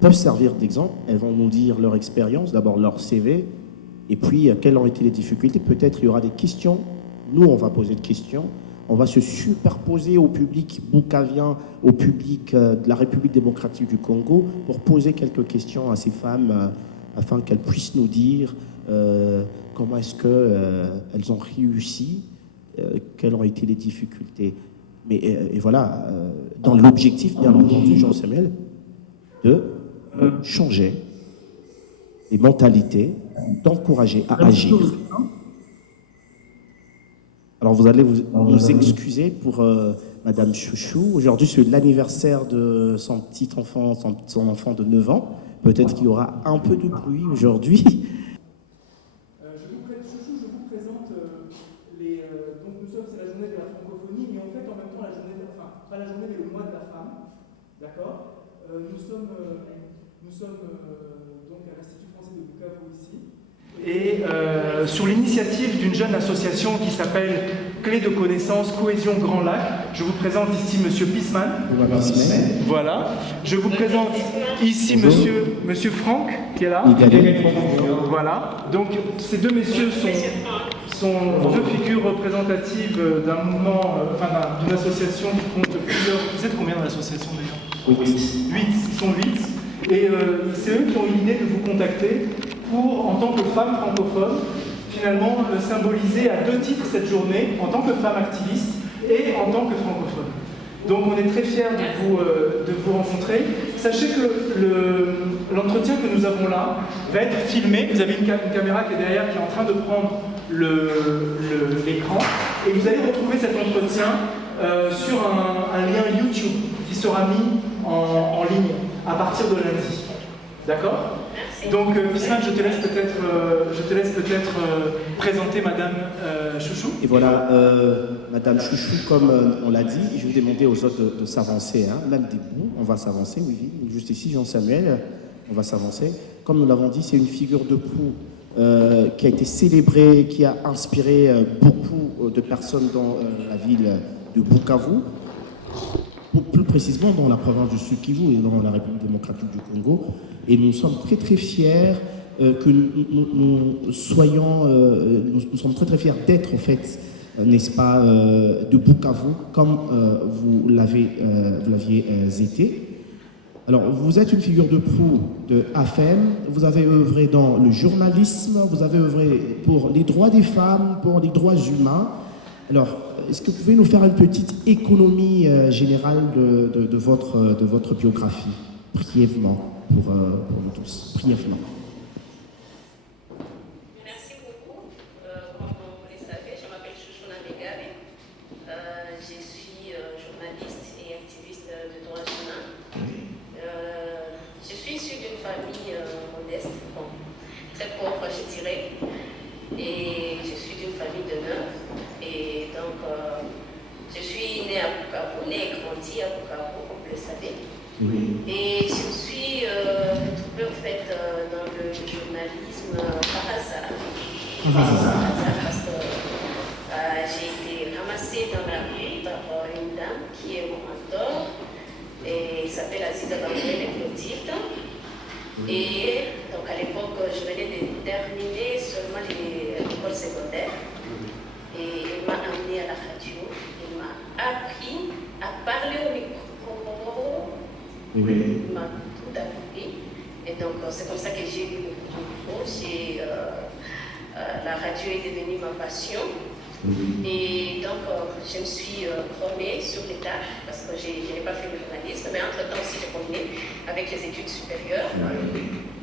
peuvent servir d'exemple. Elles vont nous dire leur expérience, d'abord leur CV, et puis quelles ont été les difficultés. Peut-être il y aura des questions. Nous, on va poser des questions. On va se superposer au public boukavien, au public de la République démocratique du Congo, pour poser quelques questions à ces femmes, afin qu'elles puissent nous dire comment est-ce qu'elles ont réussi, quelles ont été les difficultés. Mais, et voilà, dans l'objectif, bien entendu, Jean-Samuel, de changer les mentalités, d'encourager à agir. Alors vous allez nous excuser pour Madame Chouchou. Aujourd'hui, c'est l'anniversaire de son petit enfant, son enfant de 9 ans. Peut-être qu'il y aura un peu de bruit aujourd'hui. Chouchou, je vous présente donc nous sommes, c'est la journée de la francophonie, mais en fait en même temps la journée, pas la journée, mais le mois de la femme, d'accord. Nous sommes donc à l'Institut français de Bukavu ici, et sur l'initiative d'une jeune association qui s'appelle Clé de connaissances, Cohésion Grand Lac. Je vous présente ici Monsieur Pisman. Voilà. Je vous présente ici Monsieur Franck, qui est là. Voilà. Donc ces deux messieurs sont deux figures représentatives d'un mouvement, d'une association qui compte plusieurs. Vous êtes combien dans l'association d'ailleurs? 8. Ils sont 8. Et c'est eux qui ont eu l'idée de vous contacter pour, en tant que femme francophone, finalement symboliser à deux titres cette journée, en tant que femme activiste et en tant que francophone. Donc on est très fiers de vous rencontrer. Sachez que l'entretien que nous avons là va être filmé. Vous avez une caméra qui est derrière, qui est en train de prendre l'écran. Et vous allez retrouver cet entretien sur un lien YouTube qui sera mis en ligne à partir de lundi. D'accord? Donc, Pisman, je te laisse peut-être présenter Madame Chouchou. Et voilà, Madame Chouchou, comme on l'a dit, je vais demander aux autres de s'avancer, hein, même debout, on va s'avancer, oui, juste ici, Jean-Samuel, on va s'avancer. Comme nous l'avons dit, c'est une figure de proue qui a été célébrée, qui a inspiré beaucoup de personnes dans la ville de Bukavu, plus précisément dans la province du Sud-Kivu et dans la République démocratique du Congo. Et nous sommes très très fiers que nous sommes très très fiers d'être en fait, n'est-ce pas, de Bukavu comme vous l'aviez été. Alors, vous êtes une figure de proue de AFEM, vous avez œuvré dans le journalisme, vous avez œuvré pour les droits des femmes, pour les droits humains. Alors, est-ce que vous pouvez nous faire une petite économie générale de votre biographie, brièvement, pour nous tous, brièvement? Merci beaucoup. Comme vous le savez, je m'appelle Chouchouna Megabe. Je suis journaliste et activiste de droits humains. Je suis issue d'une famille modeste, bon, très pauvre, je dirais. Et je suis d'une famille de 9. Et donc, je suis née à Bukavu, née et grandie à Bukavu, comme vous le savez. Et je me suis retrouvée en fait dans le journalisme par hasard. Parce que j'ai été ramassée dans la rue par une dame qui est mon mentor. Et il s'appelle Aziza Bamboué Clotilde. Et donc à l'époque, je venais de terminer seulement l'école secondaire. Et elle m'a amenée à la radio. Elle m'a appris à parler au micro. Elle m'a tout appris. Et donc c'est comme ça que j'ai eu le micro. La radio est devenue ma passion. Et donc, je me suis formée sur l'État, parce que je n'ai pas fait le journalisme, mais entre-temps aussi, j'ai combiné avec les études supérieures.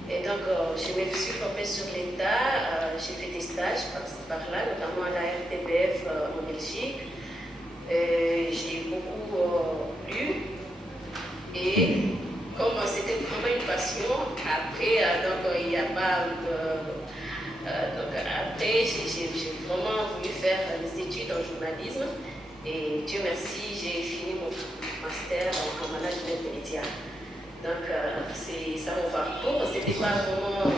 Et donc, je me suis formée sur l'État, j'ai fait des stages par-là, notamment à la RTBF en Belgique. J'ai beaucoup lu. Et comme c'était vraiment une passion, après, donc, il n'y a pas... donc après, j'ai vraiment voulu faire des études en journalisme et Dieu merci, j'ai fini mon master en management des médias. Donc c'est ça mon parcours. C'était pas vraiment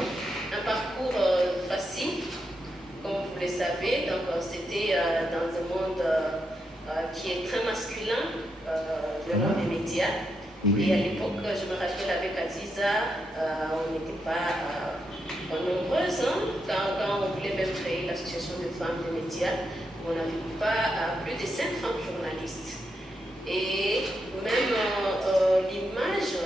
un parcours facile, comme vous le savez. Donc c'était dans un monde qui est très masculin, le monde des médias. Et à l'époque, je me rappelle avec Aziza, on n'était pas nombreuses. Quand on voulait même créer l'association de femmes de médias, on n'avait pas plus de 5 femmes journalistes. Et même l'image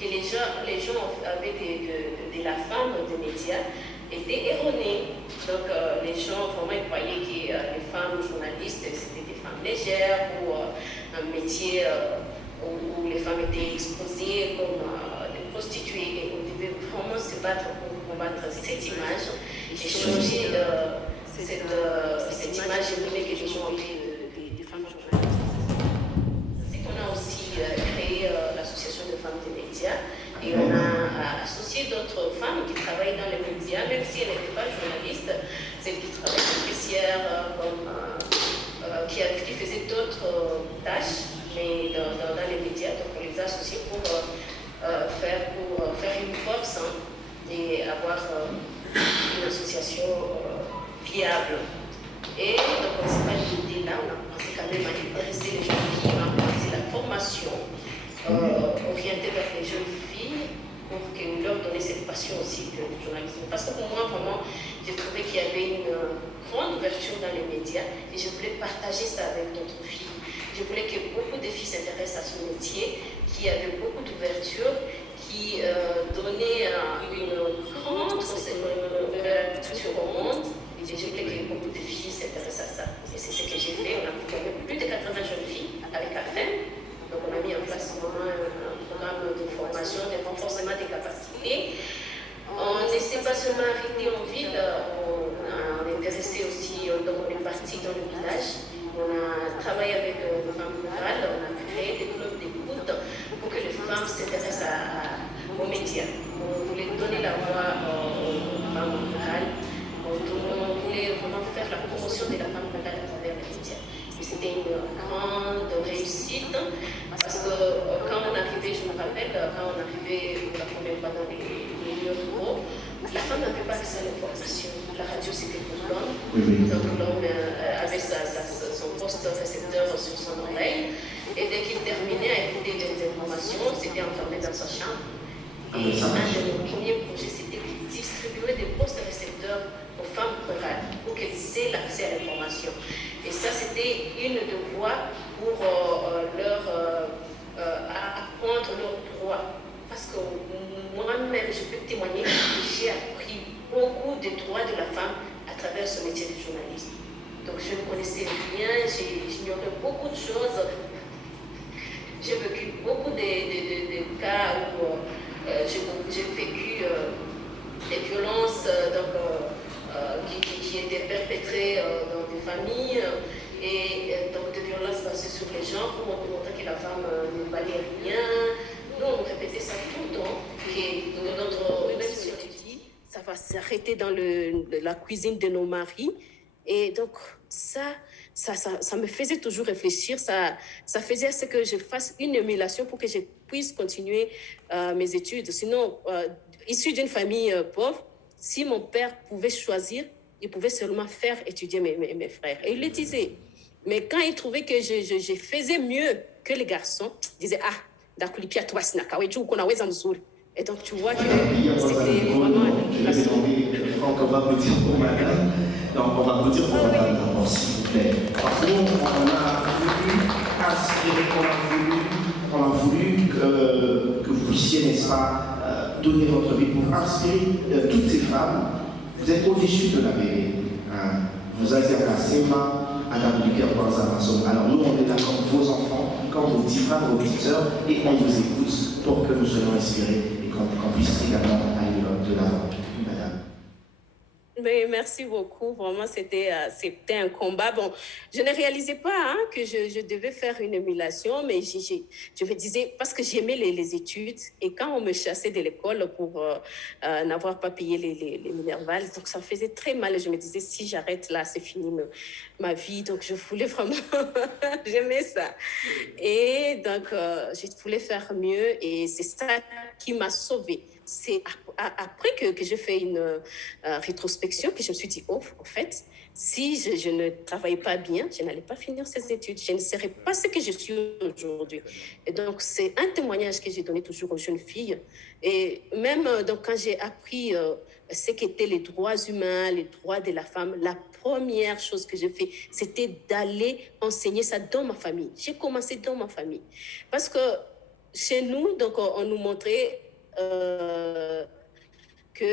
que les gens avaient de la femme de médias était erronée. Donc les gens vraiment croyaient que les femmes journalistes, c'était des femmes légères ou un métier où les femmes étaient exposées comme des prostituées et on devait vraiment se battre pour combattre cette image et changer cette image erronée que les gens avaient des femmes journalistes. C'est qu'on a aussi créé l'association de femmes des médias et on a associé d'autres femmes qui travaillent dans les médias, même si elles n'étaient pas journalistes, celles qui travaillent comme caissières, qui faisaient d'autres tâches, mais dans les médias. Donc on les a associées pour faire une force et avoir une association viable. Et donc on s'est pas limité là, on a commencé quand même à intéresser les jeunes filles, on a commencé la formation orientée vers les jeunes filles pour leur donner cette passion aussi du journalisme. Parce que pour moi, vraiment, j'ai trouvé qu'il y avait une grande ouverture dans les médias et je voulais partager ça avec d'autres filles. Je voulais que beaucoup de filles s'intéressent à ce métier, qui avait beaucoup d'ouverture, qui donnait une grande ouverture au monde. Et je voulais que beaucoup de filles s'intéressent à ça. Et c'est ce que j'ai fait. On a formé plus de 80 jeunes filles avec AFEM. Donc on a mis en place vraiment un programme de formation, de renforcement des capacités. On ne s'est pas seulement arrêté en ville, on est resté aussi, donc on est parti dans le village. On a travaillé avec les femmes rurales, on a créé des clubs d'écoute pour que les femmes s'intéressent aux médias. On voulait donner la voix aux femmes rurales. On voulait vraiment faire la promotion de la femme rurale à travers les médias. Et c'était une grande réussite parce que quand on arrivait, je me rappelle, quand on arrivait pour la première fois dans les milieux ruraux, la femme n'avait pas accès à l'information. La radio, c'était pour l'homme. Donc l'homme avait son poste récepteur sur son oreille. Et dès qu'il terminait à écouter des informations, c'était enfermé dans sa chambre. Et un de nos premiers projets, c'était de distribuer des postes récepteurs aux femmes rurales pour qu'elles aient l'accès à l'information. Et ça, c'était une des voies pour leur apprendre leurs droits travers ce métier de journaliste. Donc je ne connaissais rien, j'ignorais beaucoup de choses. J'ai vécu beaucoup de cas où j'ai vécu des violences qui étaient perpétrées dans des familles et donc des violences basées sur les gens pour montrer que la femme ne valait rien. Nous, on répétait ça tout le temps. Et notre si on dit, ça va s'arrêter dans la cuisine de nos maris. Et donc, ça me faisait toujours réfléchir. Ça faisait à ce que je fasse une émulation pour que je puisse continuer mes études. Sinon, issu d'une famille pauvre, si mon père pouvait choisir, il pouvait seulement faire étudier mes frères. Et il le disait. Mais quand il trouvait que je faisais mieux que les garçons, il disait, ah, d'accord, les pieds à toi, et donc, tu vois que c'était vraiment Donc, on va vous dire pour madame. Donc, on va vous dire pour madame d'abord, s'il vous plaît. Parce que nous, on a voulu inspirer, on a voulu que vous puissiez, n'est-ce pas, donner votre vie pour inspirer toutes ces femmes. Vous êtes au-dessus de la mêlée. Hein. Vous avez un Sema, à la Bulgaire, dans un maçon. Alors, nous, on est là comme vos enfants, comme vos petits frères, vos petites sœurs, et on vous écoute pour que nous soyons inspirés et qu'on puisse également aller de l'avant. Madame. Mais merci beaucoup. Vraiment, c'était un combat. Bon, je ne réalisais pas que je devais faire une émulation, mais je me disais, parce que j'aimais les études, et quand on me chassait de l'école pour n'avoir pas payé les Minerval, donc ça me faisait très mal. Je me disais, si j'arrête là, c'est fini ma vie. Donc, je voulais vraiment, j'aimais ça. Et donc, je voulais faire mieux, et c'est ça qui m'a sauvée. C'est après que j'ai fait une rétrospection que je me suis dit, oh, en fait, si je ne travaillais pas bien, je n'allais pas finir ces études. Je ne serais pas ce que je suis aujourd'hui. Et donc, c'est un témoignage que j'ai donné toujours aux jeunes filles. Et même donc, quand j'ai appris ce qu'étaient les droits humains, les droits de la femme, la première chose que j'ai fait, c'était d'aller enseigner ça dans ma famille. J'ai commencé dans ma famille. Parce que chez nous, donc, on nous montrait que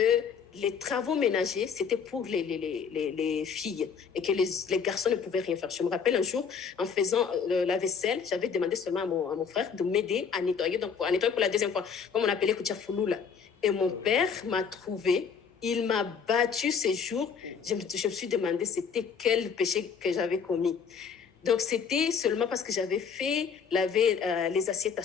les travaux ménagers, c'était pour les filles et que les garçons ne pouvaient rien faire. Je me rappelle un jour, en faisant la vaisselle, j'avais demandé seulement à mon frère de m'aider à nettoyer, donc à nettoyer pour la deuxième fois, comme on appelait Koutia là. Et mon père m'a trouvé, il m'a battu ces jours. Je me suis demandé c'était quel péché que j'avais commis. Donc, c'était seulement parce que j'avais fait laver les assiettes à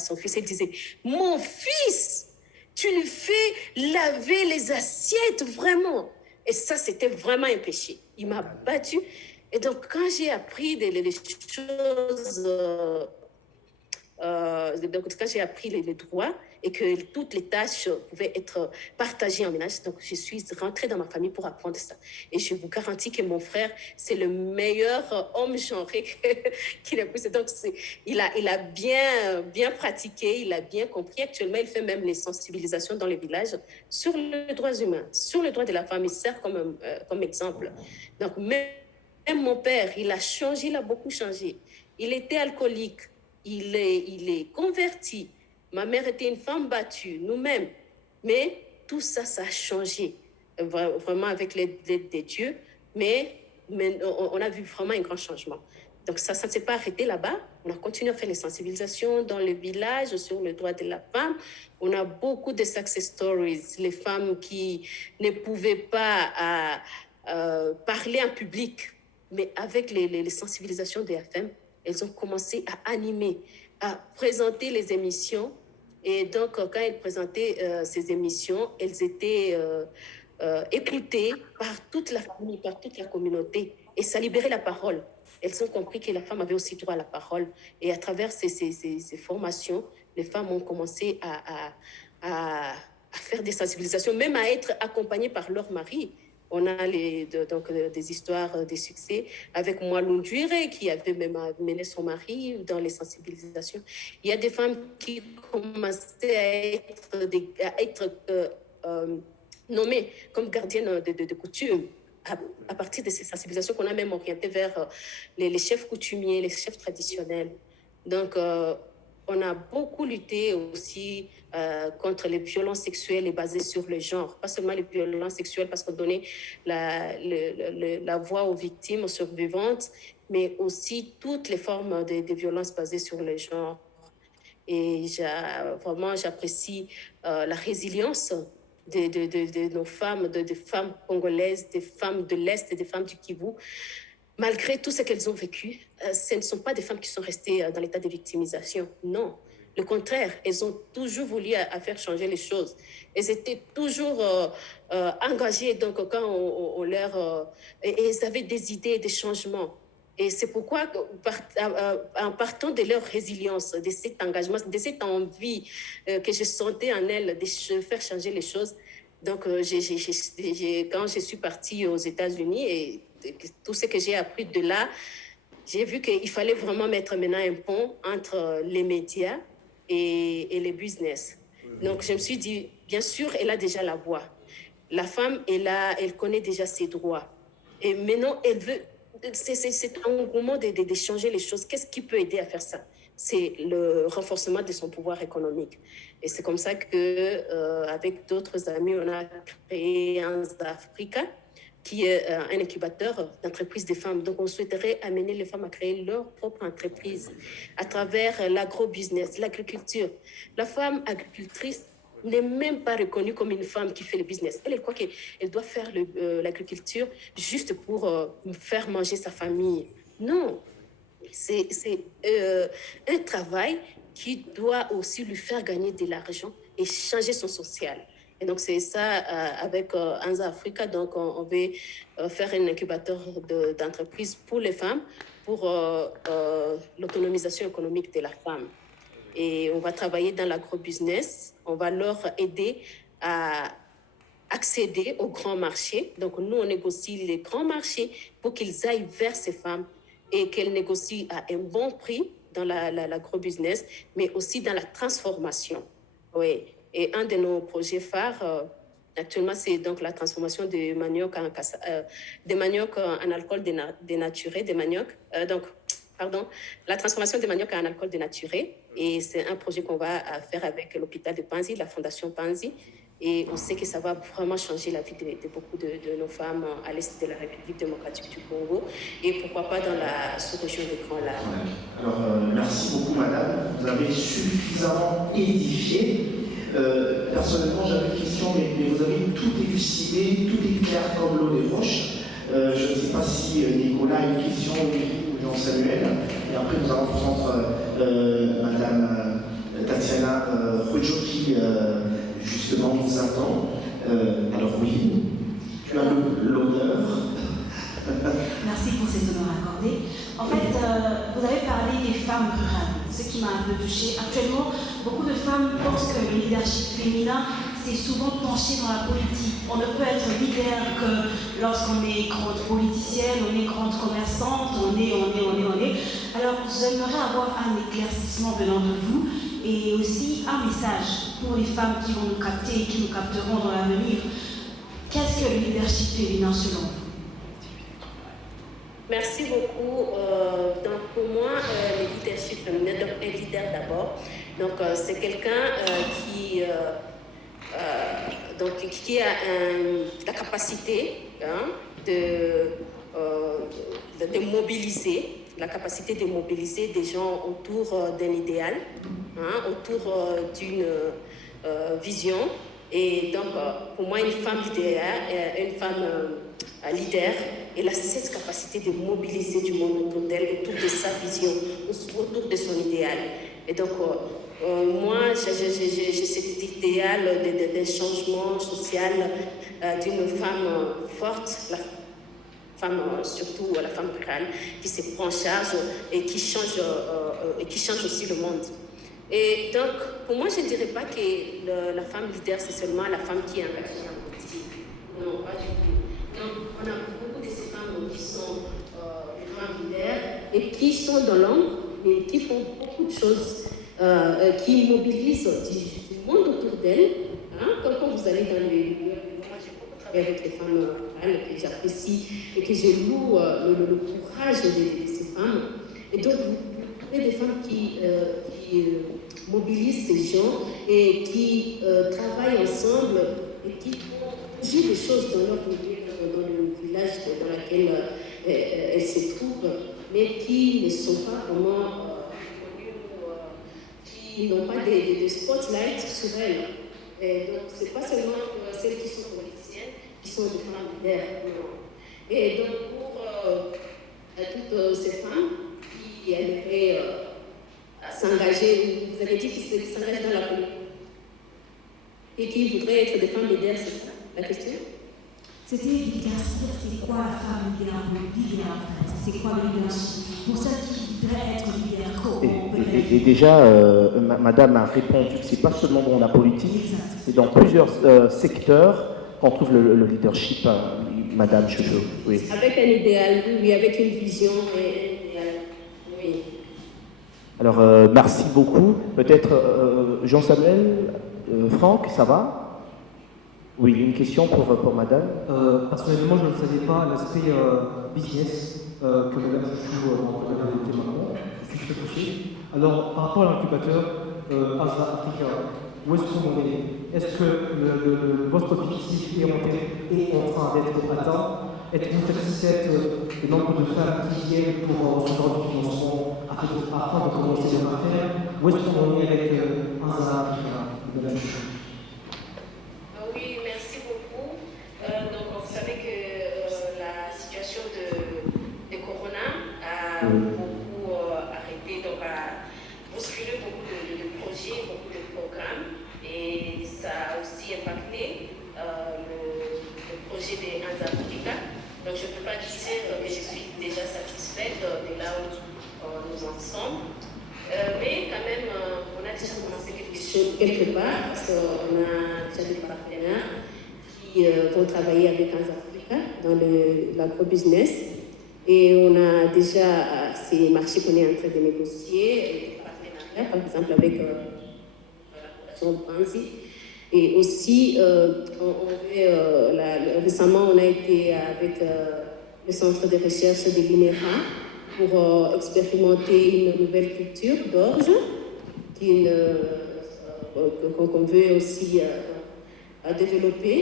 son fils. Il disait, mon fils, tu lui fais laver les assiettes, vraiment. Et ça, c'était vraiment un péché. Il m'a battu. Et donc, quand j'ai appris les choses, donc quand j'ai appris les droits et que toutes les tâches pouvaient être partagées en ménage, donc je suis rentrée dans ma famille pour apprendre ça. Et je vous garantis que mon frère, c'est le meilleur homme genré qu'il ait poussé. Donc il a bien pratiqué, il a bien compris. Actuellement, il fait même les sensibilisations dans les villages sur les droits humains, sur les droits de la femme. Il sert comme exemple. Donc même mon père, il a changé, il a beaucoup changé. Il était alcoolique. Il est converti. Ma mère était une femme battue, nous-mêmes. Mais tout ça, ça a changé, vraiment avec l'aide des dieux. Mais on a vu vraiment un grand changement. Donc ça ne s'est pas arrêté là-bas. On a continué à faire les sensibilisations dans le village sur le droit de la femme. On a beaucoup de success stories. Les femmes qui ne pouvaient pas parler en public, mais avec les sensibilisations des FM, elles ont commencé à animer, à présenter les émissions. Et donc, quand elles présentaient ces émissions, elles étaient écoutées par toute la famille, par toute la communauté. Et ça libérait la parole. Elles ont compris que la femme avait aussi droit à la parole. Et à travers ces formations, les femmes ont commencé à faire des sensibilisations, même à être accompagnées par leur mari. On a des histoires de succès avec Moalou Djouiré, qui avait même amené son mari dans les sensibilisations. Il y a des femmes qui commençaient à être nommées comme gardiennes de coutume à partir de ces sensibilisations qu'on a même orientées vers les chefs coutumiers, les chefs traditionnels. Donc, on a beaucoup lutté aussi contre les violences sexuelles et basées sur le genre. Pas seulement les violences sexuelles parce qu'on donnait la voix aux victimes, aux survivantes, mais aussi toutes les formes de violences basées sur le genre. Et vraiment, j'apprécie la résilience de nos femmes, des femmes congolaises, des femmes de l'Est et des femmes du Kivu. Malgré tout ce qu'elles ont vécu, ce ne sont pas des femmes qui sont restées dans l'état de victimisation. Non, le contraire, elles ont toujours voulu à faire changer les choses. Elles étaient toujours engagées, donc quand on leur... et elles avaient des idées, des changements. Et c'est pourquoi, en partant de leur résilience, de cet engagement, de cette envie que je sentais en elles de faire changer les choses, donc quand je suis partie aux États-Unis et tout ce que j'ai appris de là, j'ai vu qu'il fallait vraiment mettre maintenant un pont entre les médias et les business. Donc je me suis dit, bien sûr, elle a déjà la voix. La femme, elle connaît déjà ses droits. Et maintenant, elle veut... C'est un moment de changer les choses. Qu'est-ce qui peut aider à faire ça? C'est le renforcement de son pouvoir économique. Et c'est comme ça que, avec d'autres amis, on a créé Anza Africa, qui est un incubateur d'entreprises des femmes. Donc, on souhaiterait amener les femmes à créer leur propre entreprise à travers l'agro-business, l'agriculture. La femme agricultrice n'est même pas reconnue comme une femme qui fait le business. Elle croit qu'elle doit faire l'agriculture juste pour faire manger sa famille. Non, c'est un travail qui doit aussi lui faire gagner de l'argent et changer son social. Et donc, c'est ça, avec Anza Africa, donc on veut faire un incubateur d'entreprise pour les femmes, pour l'autonomisation économique de la femme. Et on va travailler dans l'agro-business, on va leur aider à accéder aux grands marchés. Donc, nous, on négocie les grands marchés pour qu'ils aillent vers ces femmes et qu'elles négocient à un bon prix dans l'agro-business, mais aussi dans la transformation. Oui. Et un de nos projets phares, actuellement, c'est donc la transformation des manioc en alcool dénaturé, la transformation des manioc en alcool dénaturé. Et c'est un projet qu'on va faire avec l'hôpital de Panzi, la fondation Panzi. Et on sait que ça va vraiment changer la vie de beaucoup de nos femmes à l'est de la République démocratique du Congo et pourquoi pas dans la sous-région de Grand Lac. Alors, merci beaucoup, madame. Vous avez suffisamment édifié. Personnellement, j'avais une question, mais vous avez tout élucidé, tout est clair comme l'eau des roches. Je ne sais pas si Nicolas a une question ou Jean-Samuel. Et après, nous allons prendre madame Tatiana Rujo qui, justement, nous attend. Alors oui, tu as l'honneur. Merci pour cet honneur accordé. En fait, vous avez parlé des femmes rurales, ce qui m'a un peu touchée. Actuellement, beaucoup de femmes pensent que le leadership féminin, c'est souvent penché dans la politique. On ne peut être leader que lorsqu'on est grande politicienne, on est grande commerçante, on est. Alors, j'aimerais avoir un éclaircissement venant de vous et aussi un message pour les femmes qui vont nous capter et qui nous capteront dans l'avenir. Qu'est-ce que le leadership féminin selon vous? Merci beaucoup. Donc pour moi, le leadership féminin, donc un leader d'abord. Donc c'est quelqu'un qui a la capacité de mobiliser, des gens autour d'un idéal, autour d'une vision. Et donc pour moi, une femme leader, elle a cette capacité de mobiliser du monde autour d'elle, autour de sa vision, autour de son idéal. Et donc, moi, j'ai cet idéal d'un changement social, d'une femme forte, la femme, surtout la femme rurale, qui se prend en charge et qui change aussi le monde. Et donc, pour moi, je ne dirais pas que la femme leader, c'est seulement la femme qui est engagée en politique. Non, pas du tout. Donc, on a beaucoup de ces femmes qui sont vraiment leaders et qui sont dans l'ombre et qui font beaucoup de choses, qui mobilisent du monde autour d'elles. Quand vous allez dans les... Moi, j'ai beaucoup travaillé avec les femmes rurales que j'apprécie et que je loue le courage de ces femmes. Et donc, vous trouver des femmes qui mobilisent ces gens et qui travaillent ensemble et qui font bouger des choses dans leur milieu, dans le village dans lequel elles se trouvent, mais qui ne sont pas vraiment reconnues ou qui n'ont pas de spotlight sur elles. Et donc, ce n'est pas seulement celles qui sont politiciennes, qui sont des femmes leaders. Et donc, pour toutes ces femmes qui aimeraient s'engager, vous avez dit qu'ils s'engagent dans la politique et qui voudraient être des femmes leaders, c'est ça la question? C'était c'est quoi la femme leader en fait? C'est quoi le leadership? Pour celles qui voudraient être leader, et déjà, Madame a répondu que ce n'est pas seulement dans la politique, c'est dans plusieurs secteurs qu'on trouve le leadership, Madame Chouchou. Oui. Avec un idéal, oui, avec une vision et un idéal, oui. Alors, merci beaucoup. Peut-être Jean-Samuel, Franck, ça va? Oui, une question pour Madame. Personnellement, je ne savais pas l'aspect business que Madame Chouchou a développé maintenant. Je suis très touché. Alors, par rapport à l'incubateur Asa Africa, où est-ce qu'on est? Est-ce que votre objectif est en train d'être atteint? Êtes-vous satisfaite du nombre de femmes qui viennent pour ce genre de financement afin de commencer leur affaire? Où est-ce qu'on est avec Asa Africa? Oui, merci beaucoup. Donc, vous savez que la situation de Corona a beaucoup arrêté, donc a bousculé beaucoup de projets, beaucoup de programmes, et ça a aussi impacté le projet des Asa Africa. Donc, je ne peux pas dire que je suis déjà satisfaite de là où nous en sommes. Mais quand même, on a déjà commencé quelque chose quelque part, parce qu'on a déjà des partenaires qui vont travailler avec Asa Africa dans l'agro-business. Et on a déjà ces marchés qu'on est en train de négocier, des partenariats, par exemple avec la Fondation Banzi. Et aussi, récemment, on a été avec le centre de recherche de l'INERA pour expérimenter une nouvelle culture d'orge qu'on veut aussi développer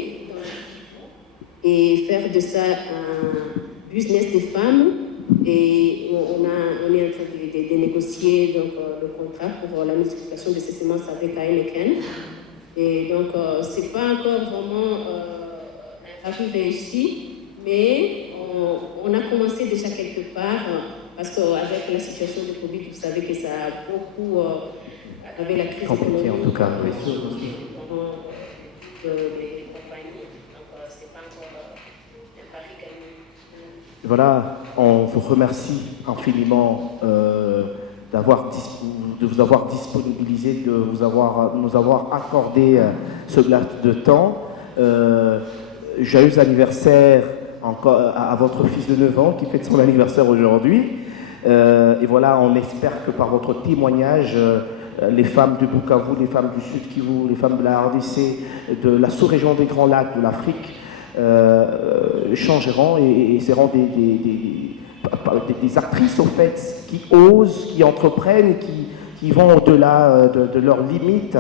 et faire de ça un business des femmes. Et on est en train de négocier donc, le contrat pour la multiplication de ces semences avec Heineken. Et donc, ce n'est pas encore vraiment un pari réussi, mais on a commencé déjà quelque part, parce qu'avec la situation de Covid, vous savez que ça a beaucoup, avec la crise compliqué en tout cas, oui. des compagnies, donc ce n'est pas encore un pari gagné. Voilà, on vous remercie infiniment de vous avoir disponibilisé, de nous avoir accordé ce laps de temps. Joyeux anniversaire encore à votre fils de 9 ans qui fête son anniversaire aujourd'hui. Et voilà, on espère que par votre témoignage, les femmes du Bukavu, les femmes du Sud Kivu, les femmes de la RDC, de la sous-région des Grands Lacs, de l'Afrique, changeront et seront des actrices au fait qui osent, qui entreprennent, qui vont au-delà de leurs limites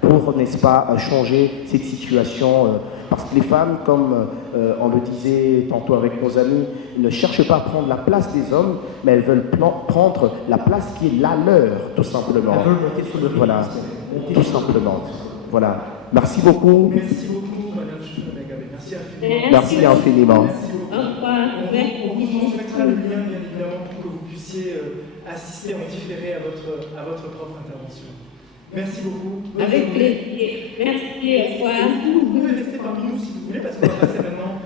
pour, n'est-ce pas, changer cette situation. Parce que les femmes, comme on le disait tantôt avec nos amis, ne cherchent pas à prendre la place des hommes, mais elles veulent prendre la place qui est la leur, tout simplement. Elles veulent monter sur le rythme. Voilà, tout simplement. Voilà. Merci beaucoup. Merci beaucoup, Madame Chouchou-Nagabe. Merci infiniment. Merci infiniment. Merci beaucoup. On vous mettra le lien, bien évidemment, pour que vous puissiez assister en différé à votre propre intervention. Merci beaucoup. Avec plaisir. Merci, au revoir. Vous pouvez rester parmi nous si vous voulez, parce qu'on va passer maintenant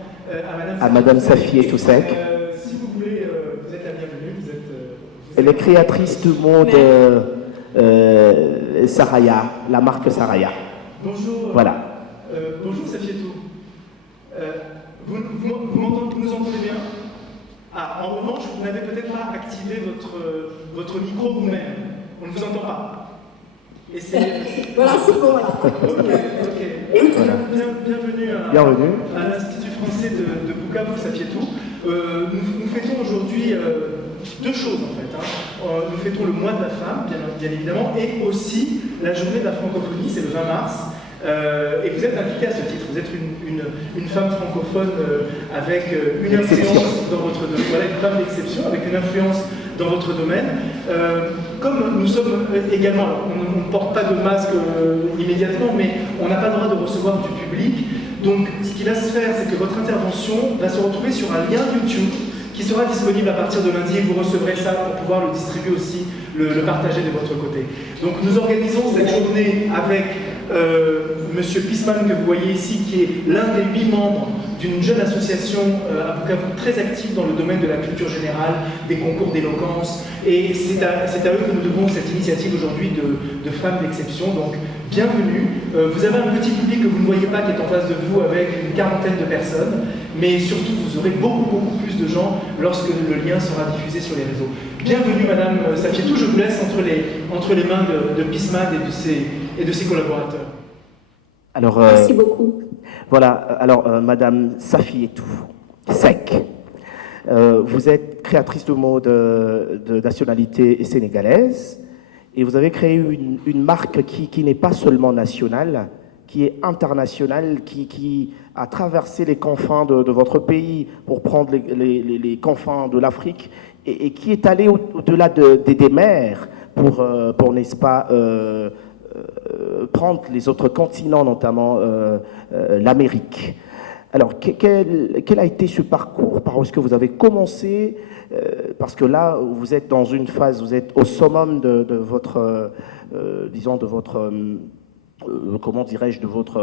à Madame Safi Toussek. Si vous voulez, vous êtes la bienvenue. Elle est créatrice du monde Saraya, la marque Saraya. Bonjour. Voilà. Bonjour Safietou. Vous nous entendez bien? Ah, en revanche, vous n'avez peut-être pas activé votre micro vous-même. On ne vous entend pas. Voilà, c'est bon. Ok. Voilà. Bienvenue à l'Institut français de Bukavu, Safietou. Nous fêtons aujourd'hui deux choses en fait. Nous fêtons le mois de la femme, bien évidemment, et aussi la journée de la francophonie, c'est le 20 mars. Et vous êtes invité à ce titre, vous êtes une femme francophone avec une influence dans votre domaine, voilà, une femme d'exception avec une influence dans votre domaine. Comme nous sommes également, on ne porte pas de masque immédiatement, mais on n'a pas le droit de recevoir du public. Donc ce qui va se faire, c'est que votre intervention va se retrouver sur un lien YouTube qui sera disponible à partir de lundi et vous recevrez ça pour pouvoir le distribuer aussi, le partager de votre côté. Donc nous organisons cette journée avec Monsieur Pisman que vous voyez ici, qui est l'un des 8 membres d'une jeune association à Bukavu très active dans le domaine de la culture générale, des concours d'éloquence, et c'est à eux que nous devons cette initiative aujourd'hui de femmes d'exception. Donc bienvenue. Vous avez un petit public que vous ne voyez pas qui est en face de vous avec une quarantaine de personnes, mais surtout vous aurez beaucoup plus de gens lorsque le lien sera diffusé sur les réseaux. Bienvenue Madame Safietou, je vous laisse entre les mains de Pisman et de ses collaborateurs. Alors, merci beaucoup. Voilà, alors Madame Safietou, Sek, vous êtes créatrice de mode de nationalité sénégalaise et vous avez créé une marque qui n'est pas seulement nationale, qui est internationale, qui a traversé les confins de votre pays pour prendre les confins de l'Afrique et qui est allée au-delà des mers pour n'est-ce pas, prendre les autres continents, notamment l'Amérique. Alors, quel a été ce parcours? Par où est-ce que vous avez commencé? Parce que là, vous êtes dans une phase, vous êtes au summum de votre, disons, de votre, comment dirais-je, de votre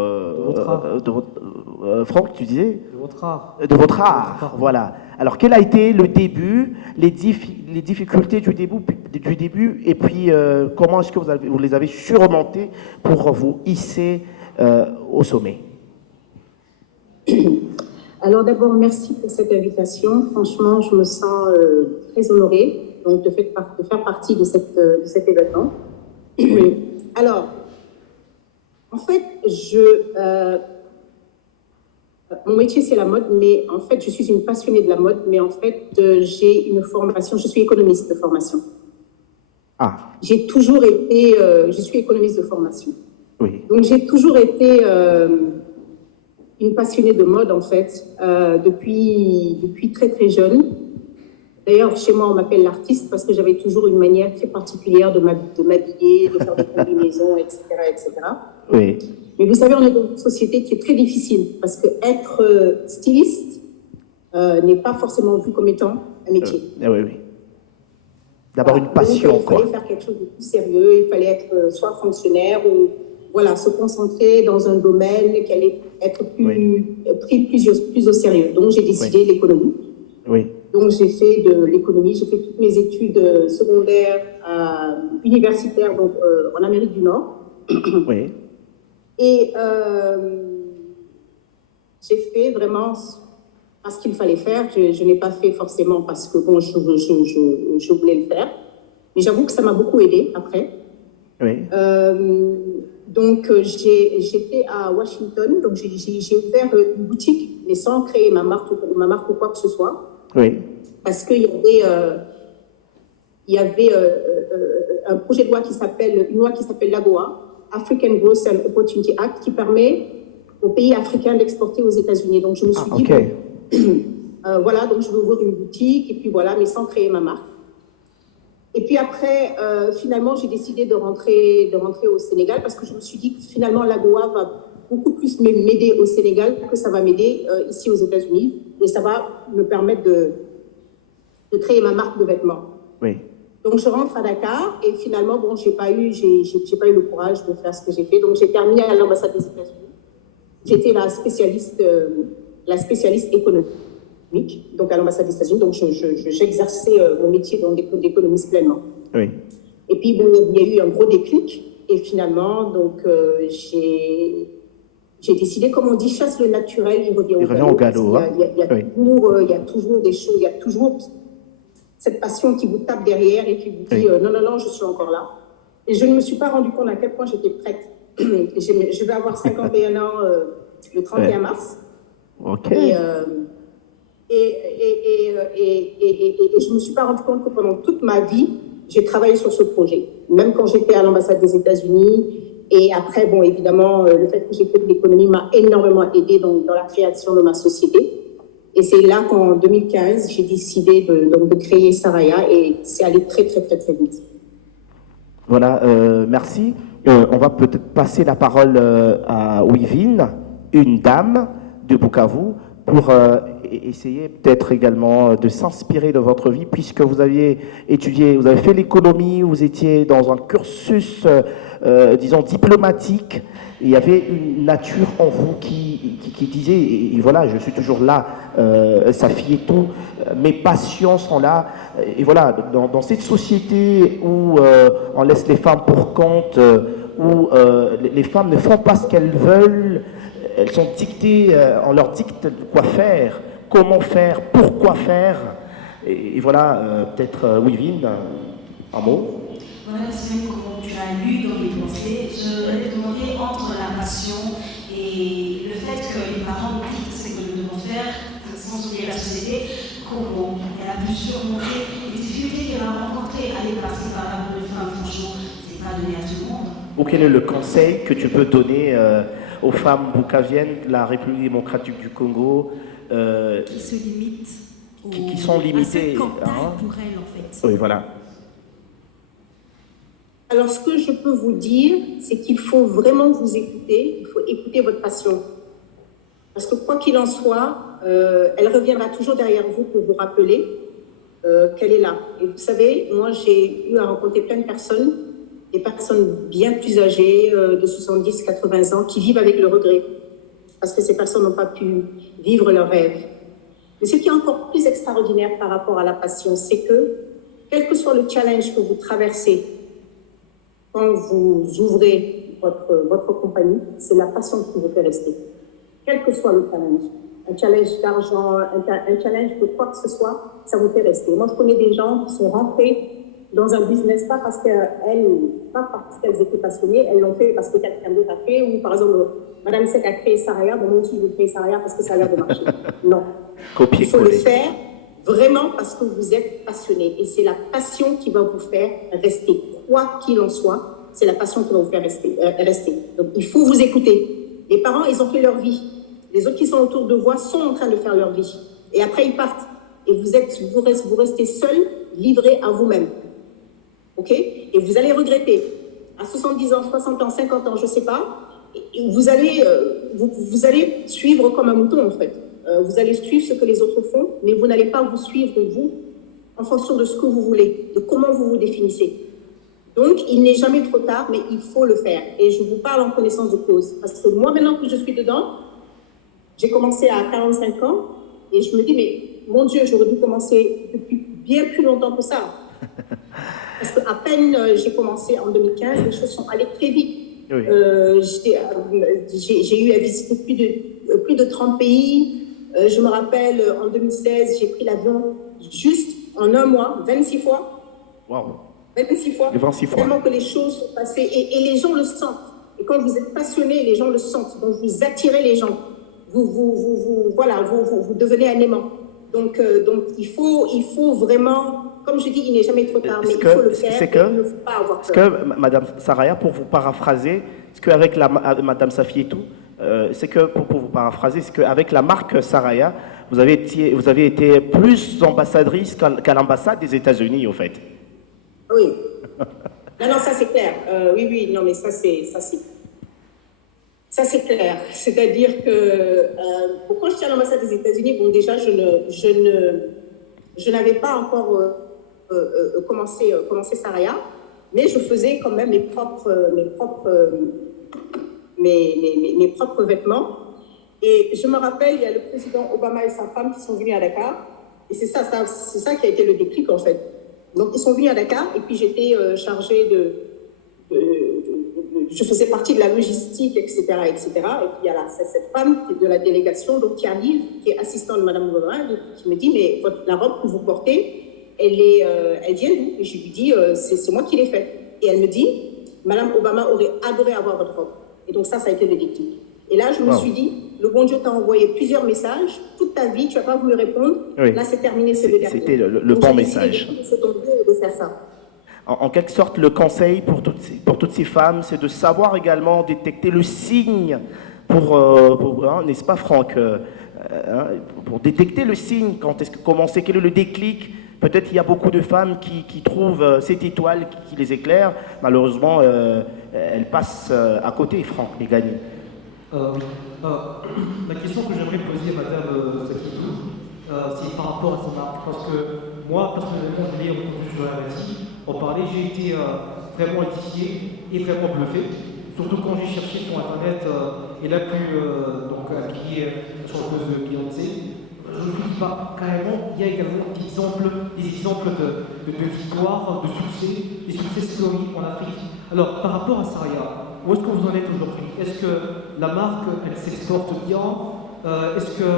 Franck, tu disais? De votre art. De votre art, voilà. Alors, quel a été le début, les difficultés du début, et puis comment est-ce que vous les avez surmontées pour vous hisser au sommet? Alors d'abord, merci pour cette invitation. Franchement, je me sens très honorée donc, de faire partie de cet événement. Alors, en fait, mon métier, c'est la mode, mais en fait, je suis une passionnée de la mode, mais en fait, j'ai une formation, je suis économiste de formation. Ah. J'ai toujours été, je suis économiste de formation. Oui. Donc, j'ai toujours été une passionnée de mode, en fait, depuis très jeune. D'ailleurs, chez moi, on m'appelle l'artiste parce que j'avais toujours une manière très particulière de m'habiller, de faire des combinaisons, etc., etc. Oui. Mais vous savez, on est dans une société qui est très difficile parce qu'être styliste n'est pas forcément vu comme étant un métier. Oui. D'abord une passion, donc, il fallait faire quelque chose de plus sérieux, il fallait être soit fonctionnaire ou voilà, se concentrer dans un domaine qui allait être pris plus au sérieux. Donc, j'ai décidé l'économie. Oui. Donc, j'ai fait de l'économie, j'ai fait toutes mes études secondaires, universitaires, donc en Amérique du Nord. Oui. Et j'ai fait vraiment ce qu'il fallait faire. Je n'ai pas fait forcément parce que bon, je voulais le faire. Mais j'avoue que ça m'a beaucoup aidé après. Oui. Donc, j'étais à Washington, donc j'ai ouvert une boutique, mais sans créer ma marque ou quoi que ce soit. Oui. Parce qu'il y avait un projet de loi une loi qui s'appelle l'AGOA, African Growth and Opportunity Act, qui permet aux pays africains d'exporter aux États-Unis. Donc, je me suis dit, voilà, donc je vais ouvrir une boutique, et puis voilà, mais sans créer ma marque. Et puis après, finalement, j'ai décidé de rentrer au Sénégal parce que je me suis dit que finalement, l'AGOA va beaucoup plus m'aider au Sénégal que ça va m'aider ici aux États-Unis. Et ça va me permettre de créer ma marque de vêtements. Oui. Donc, je rentre à Dakar et finalement, bon, j'ai pas eu le courage de faire ce que j'ai fait. Donc, j'ai terminé à l'ambassade des États-Unis. J'étais la spécialiste économique. Donc à l'ambassade des États-Unis, donc j'exerçais mon métier d'économiste pleinement. Oui. Et puis bon, il y a eu un gros déclic et finalement donc j'ai décidé, comme on dit, chasse le naturel, il revient au galop. Il y a toujours des choses, il y a toujours cette passion qui vous tape derrière et qui vous dit non, je suis encore là. Et je ne me suis pas rendu compte à quel point j'étais prête. Je vais avoir 51 ans le 31 mars. Ok. Et je ne me suis pas rendu compte que pendant toute ma vie, j'ai travaillé sur ce projet. Même quand j'étais à l'ambassade des États-Unis. Et après, bon, évidemment, le fait que j'ai fait de l'économie m'a énormément aidé dans la création de ma société. Et c'est là qu'en 2015, j'ai décidé de créer Saraya et c'est allé très, très, très, très vite. Voilà, merci. On va peut-être passer la parole à Wivine, une dame de Bukavu, pour essayer peut-être également de s'inspirer de votre vie, puisque vous aviez étudié, vous avez fait l'économie, vous étiez dans un cursus, disons, diplomatique. Il y avait une nature en vous qui disait, et voilà, je suis toujours là, Safi et tout, mes passions sont là. Et voilà, dans cette société où on laisse les femmes pour compte, où les femmes ne font pas ce qu'elles veulent, elles sont dictées, on leur dicte quoi faire, comment faire, pourquoi faire. Et voilà, peut-être Wivine, un mot. Voilà, c'est comme tu as lu dans les pensées, je vais te demander entre la passion et le fait que les parents nous disent ce que nous devons faire, sans oublier la société, comment elle a pu surmonter les difficultés qu'elle a rencontrées, aller passer par la bonne femme, franchement, c'est pas donné à tout le monde. Ou quel est le conseil que tu peux donner aux femmes bukaviennes de la République démocratique du Congo qui se limitent qui sont limitées pour elles, en fait. Oui, voilà. Alors, ce que je peux vous dire, c'est qu'il faut vraiment vous écouter, il faut écouter votre passion. Parce que quoi qu'il en soit, elle reviendra toujours derrière vous pour vous rappeler qu'elle est là. Et vous savez, moi, j'ai eu à rencontrer plein de personnes, des personnes bien plus âgées, de 70, 80 ans, qui vivent avec le regret. Parce que ces personnes n'ont pas pu vivre leurs rêves. Mais ce qui est encore plus extraordinaire par rapport à la passion, c'est que, quel que soit le challenge que vous traversez, quand vous ouvrez votre compagnie, c'est la passion qui vous fait rester. Quel que soit le challenge. Un challenge d'argent, un challenge de quoi que ce soit, ça vous fait rester. Moi, je connais des gens qui sont rentrés dans un business, pas parce qu'elles étaient passionnées, elles l'ont fait parce que quelqu'un d'autre a fait, ou par exemple, Madame Sek a créé Saraya, bon, moi aussi je vais créer Saraya parce que ça a l'air de marcher. Non. Il faut le faire vraiment parce que vous êtes passionné. Et c'est la passion qui va vous faire rester. Quoi qu'il en soit, c'est la passion qui va vous faire rester. Donc, il faut vous écouter. Les parents, ils ont fait leur vie. Les autres qui sont autour de vous sont en train de faire leur vie. Et après, ils partent. Et vous restez seul, livré à vous-même. OK? Et vous allez regretter. À 70 ans, 60 ans, 50 ans, je ne sais pas. Et vous allez suivre comme un mouton, en fait. Vous allez suivre ce que les autres font, mais vous n'allez pas vous suivre, vous, en fonction de ce que vous voulez, de comment vous vous définissez. Donc, il n'est jamais trop tard, mais il faut le faire. Et je vous parle en connaissance de cause. Parce que moi, maintenant que je suis dedans, j'ai commencé à 45 ans, et je me dis, mais mon Dieu, j'aurais dû commencer depuis bien plus longtemps que ça. Parce qu'à peine j'ai commencé en 2015, les choses sont allées très vite. Oui. J'ai eu à visiter plus de 30 pays. Je me rappelle, en 2016, j'ai pris l'avion juste en un mois, 26 fois. Waouh! 26 fois. 26 fois. Tellement que les choses sont passées. Et les gens le sentent. Et quand vous êtes passionné, les gens le sentent. Donc, vous attirez les gens. Vous devenez un aimant. Donc il faut vraiment, comme je dis, il n'est jamais trop tard, mais il faut le faire. Il ne faut pas avoir peur. Est-ce que, Madame Saraya, pour vous paraphraser, est-ce qu'avec Madame Safi et tout, c'est que, pour vous paraphraser, c'est qu'avec la marque Saraya, vous avez été plus ambassadrice qu'à l'ambassade des États-Unis, au fait. Oui. Non, ça c'est clair. Oui, non, mais ça c'est clair. C'est-à-dire que quand j'étais à l'ambassade des États-Unis, bon, déjà, je n'avais pas encore commencé Saraya, mais je faisais quand même mes propres vêtements. Et je me rappelle, il y a le président Obama et sa femme qui sont venus à Dakar. Et c'est ça qui a été le déclic, en fait. Donc, ils sont venus à Dakar, et puis j'étais chargée je faisais partie de la logistique, etc., etc. Et puis, il y a cette femme de la délégation, donc, qui arrive, qui est assistante de Mme Obama, qui me dit, mais la robe que vous portez, elle vient d'où? Et je lui dis, c'est moi qui l'ai faite. Et elle me dit, Mme Obama aurait adoré avoir votre robe. Et donc, ça a été le déclic. Et là, je me suis dit, le bon Dieu t'a envoyé plusieurs messages, toute ta vie, tu n'as pas voulu répondre, Oui. là c'est terminé, c'est le dernier. C'était le Donc, bon j'ai décidé message. de laisser tomber et de faire ça. En quelque sorte, le conseil pour toutes ces femmes, c'est de savoir également détecter le signe n'est-ce pas Franck, pour détecter le signe, quand est-ce que commencer, quel est le déclic. Peut-être qu'il y a beaucoup de femmes qui trouvent cette étoile qui les éclaire. Malheureusement, elles passent à côté, Franck, les gagnants. Oui. La question que j'aimerais poser à Madame Sakitou, c'est par rapport à sa marque. Parce que moi, personnellement, je l'ai entendu sur la maladie en parler, j'ai été vraiment édifié et vraiment bluffé. Surtout quand j'ai cherché sur Internet et là pu qui est chanteuse Beyoncé. Je ne dis pas carrément, il y a également des exemples de victoires, de succès, des success stories en Afrique. Alors, par rapport à Saraya, où est-ce que vous en êtes aujourd'hui? Est-ce que la marque, elle s'exporte bien? Est-ce que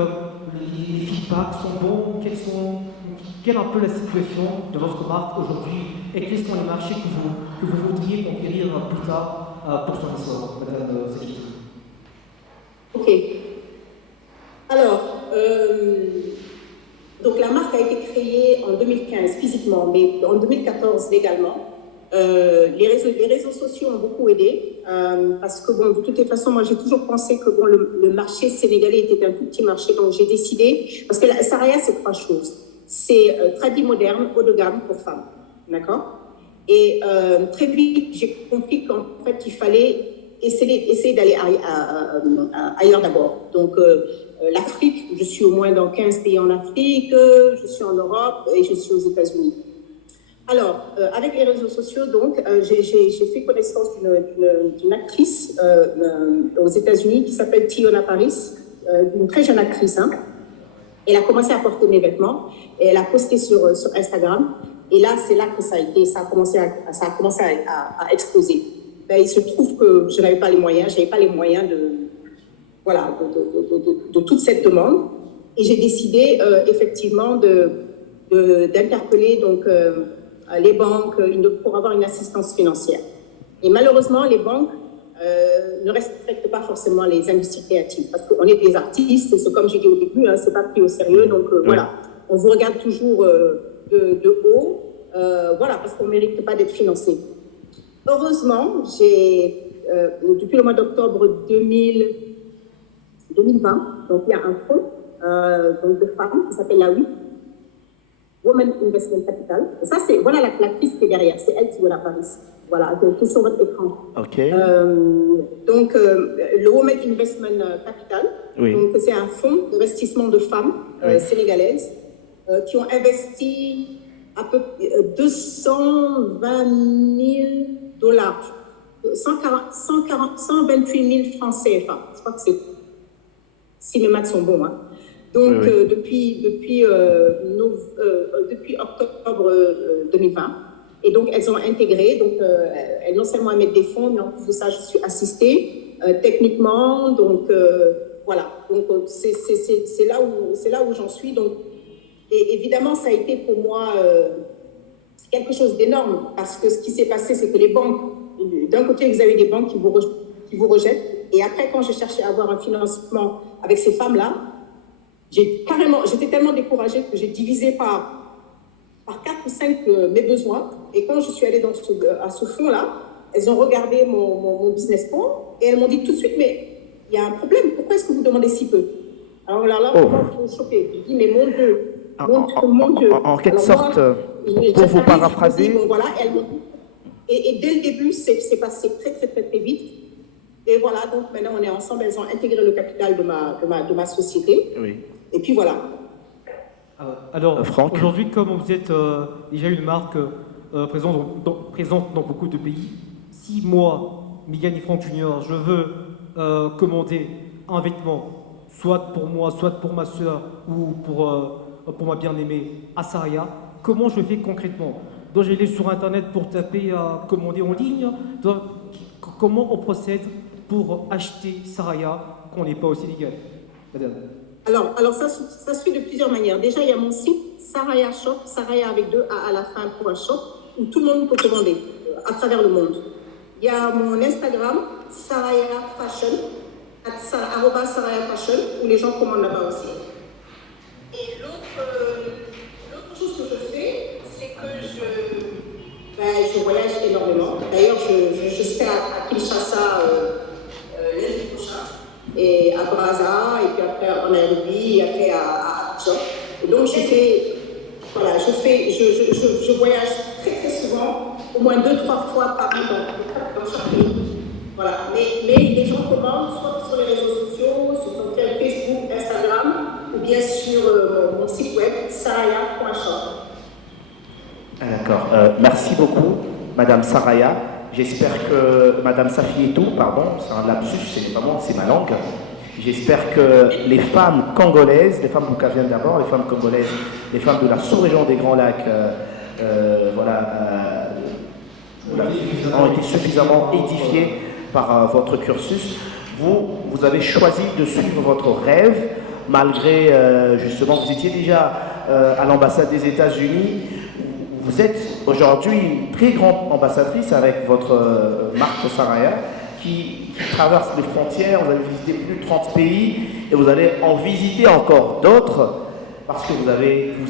les feedbacks sont bons? Quelle est un peu la situation de votre marque aujourd'hui? Et quels sont les marchés que vous voudriez conquérir plus tard pour son essor, Madame Sakitou? Ok. Alors, donc la marque a été créée en 2015 physiquement, mais en 2014 légalement. Les réseaux sociaux ont beaucoup aidé parce que bon, de toute façon, moi j'ai toujours pensé que bon, le marché sénégalais était un tout petit marché, donc j'ai décidé, parce que la Saraya c'est trois choses. C'est tradi moderne, haut de gamme pour femmes, d'accord? Et très vite, j'ai compris qu'en fait, il fallait essayer d'aller ailleurs d'abord. Donc, l'Afrique, je suis au moins dans 15 pays en Afrique, je suis en Europe et je suis aux États-Unis. Alors, avec les réseaux sociaux, donc, j'ai fait connaissance d'une actrice aux États-Unis qui s'appelle Tiona Paris, une très jeune actrice. Hein. Elle a commencé à porter mes vêtements et elle a posté sur Instagram. Et là, c'est là que ça a commencé à exploser. Ben, il se trouve que je n'avais pas les moyens, de toute cette demande. Et j'ai décidé effectivement d'interpeller donc les banques pour avoir une assistance financière. Et malheureusement, les banques ne respectent pas forcément les industries créatives parce qu'on est des artistes, c'est comme j'ai dit au début, hein, c'est pas pris au sérieux, donc voilà, on vous regarde toujours de haut, parce qu'on ne mérite pas d'être financé. Heureusement, depuis le mois d'octobre 2020, donc il y a un fonds de femmes qui s'appelle la WIP, Women Investment Capital. Et ça, c'est voilà l'actrice qui est derrière, c'est elle qui est à Paris. Voilà, qui est sur votre écran. Okay. Donc, le Women Investment Capital, oui. Donc c'est un fonds d'investissement de femmes sénégalaises qui ont investi à peu près $220 000, 128 000 francs CFA. Je crois que c'est, si mes maths sont bons, hein. Donc, depuis octobre 2020, et donc elles ont intégré, donc elles non seulement émettent des fonds, mais en plus de ça, je suis assistée techniquement, donc voilà. Donc c'est là où j'en suis. Donc, et évidemment, ça a été pour moi quelque chose d'énorme, parce que ce qui s'est passé, c'est que les banques, d'un côté, vous avez des banques qui vous rejettent, et après, quand j'ai cherché à avoir un financement avec ces femmes-là, j'étais tellement découragée que j'ai divisé par 4 ou 5 mes besoins. Et quand je suis allée à ce fonds-là, elles ont regardé mon business plan et elles m'ont dit tout de suite, mais il y a un problème, pourquoi est-ce que vous demandez si peu? Alors là, je suis choquée. Je dis, mais mon Dieu, mon Dieu. En quelque sorte, pour vous paraphraser... Bon, voilà, et dès le début, c'est passé très, très, très, très vite. Et voilà, donc maintenant on est ensemble, elles ont intégré le capital de ma société. Oui. Et puis voilà. Alors, Franck, aujourd'hui, comme vous êtes déjà une marque présente dans beaucoup de pays, si moi, Mégane Franck Junior, je veux commander un vêtement, soit pour moi, soit pour ma soeur ou pour ma bien-aimée à Saraya, comment je fais concrètement? Dois-je aller sur Internet pour taper à commander en ligne? Comment on procède pour acheter Saraya quand on n'est pas au Sénégal, madame? Alors ça se fait de plusieurs manières. Déjà, il y a mon site Saraya Shop, Saraya avec 2 A à la fin pour un shop, où tout le monde peut commander à travers le monde. Il y a mon Instagram, Saraya Fashion, @saraya fashion, où les gens commandent là-bas aussi. Et l'autre chose que je fais, c'est que je voyage énormément. D'ailleurs, je serai à Kinshasa lundi prochain, et à Brazza, et puis après en Nairobi, et après à Abidjan. Et donc, je voyage très souvent, au moins 2-3 fois par an dans chaque pays. Voilà. Mais les gens commandent soit sur les réseaux sociaux, sur Facebook, Instagram, ou bien sur mon site web, saraya.shop. D'accord. Merci beaucoup, Madame Saraya. J'espère que Madame Safietou, pardon, c'est un lapsus, c'est pas moi, c'est ma langue. J'espère que les femmes congolaises, les femmes boucaviennes d'abord, les femmes congolaises, les femmes de la sous-région des Grands Lacs, ont été suffisamment édifiées par votre cursus. Vous avez choisi de suivre votre rêve, malgré, justement, vous étiez déjà à l'ambassade des États-Unis. Vous êtes aujourd'hui une très grande ambassadrice avec votre marque Saraya qui traverse les frontières. Vous avez visité plus de 30 pays et vous allez en visiter encore d'autres parce que vous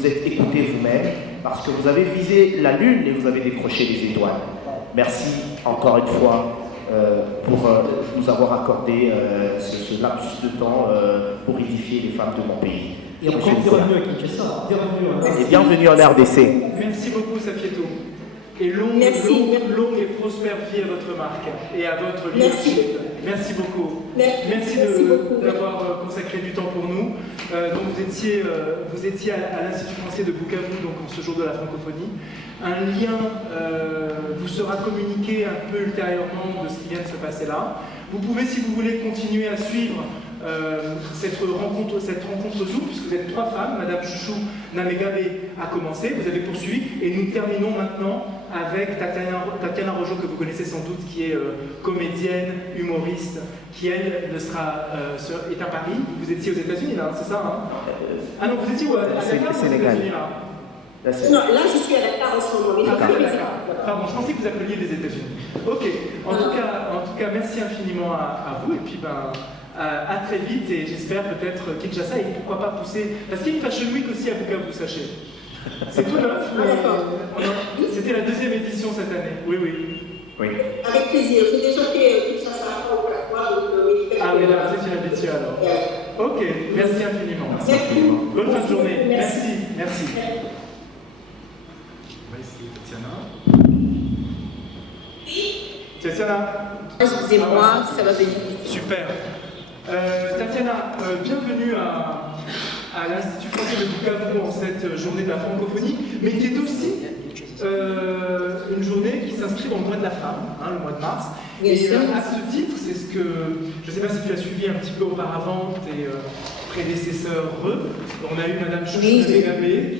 êtes écouté vous-même, parce que vous avez visé la Lune et vous avez décroché les étoiles. Merci encore une fois pour nous avoir accordé ce laps de temps pour édifier les femmes de mon pays. Et encore bienvenue à Kinshasa. Et bienvenue en RDC. Merci beaucoup, Safietou. Et longue et prospère vie à votre marque et à votre leadership. Merci beaucoup. Merci d'avoir consacré du temps pour nous. Donc vous étiez à l'Institut français de Bukavu, donc en ce jour de la francophonie. Un lien vous sera communiqué un peu ultérieurement de ce qui vient de se passer là. Vous pouvez, si vous voulez, continuer à suivre cette rencontre Zoom, puisque vous êtes 3 femmes. Madame Chouchou Namegabe a commencé, vous avez poursuivi, et nous terminons maintenant avec Tatiana Rojo, que vous connaissez sans doute, qui est comédienne, humoriste, qui elle est à Paris. Vous étiez aux États-Unis là, c'est ça hein Ah non, vous étiez où à Dakar, Sénégal. Non, là je suis à Dakar en ce moment. Pardon, je pensais que vous appeliez les États-Unis. Ok, en tout cas, merci infiniment à vous, et puis à très vite, et j'espère peut-être Kinshasa, et pourquoi pas pousser. Parce qu'il y a une Fashion Week aussi à Bukavu, sachez. C'est tout neuf. C'était la 2e édition cette année. Oui. Avec plaisir. J'ai déjà fait Kinshasa pour la fois. Ah oui, là, vous êtes une habituée alors. Ok, merci infiniment. Bonne fin de journée. Merci. On va essayer Tatiana. Excusez-moi, ça va venir. Super. Tatiana, bienvenue à l'Institut français de Bukavu en cette journée de la francophonie, mais qui est aussi une journée qui s'inscrit dans le mois de la femme, le mois de mars. Bien sûr. À ce titre, c'est ce que, je ne sais pas si tu as suivi un petit peu auparavant tes prédécesseurs, on a eu Madame Chouchou Namegabe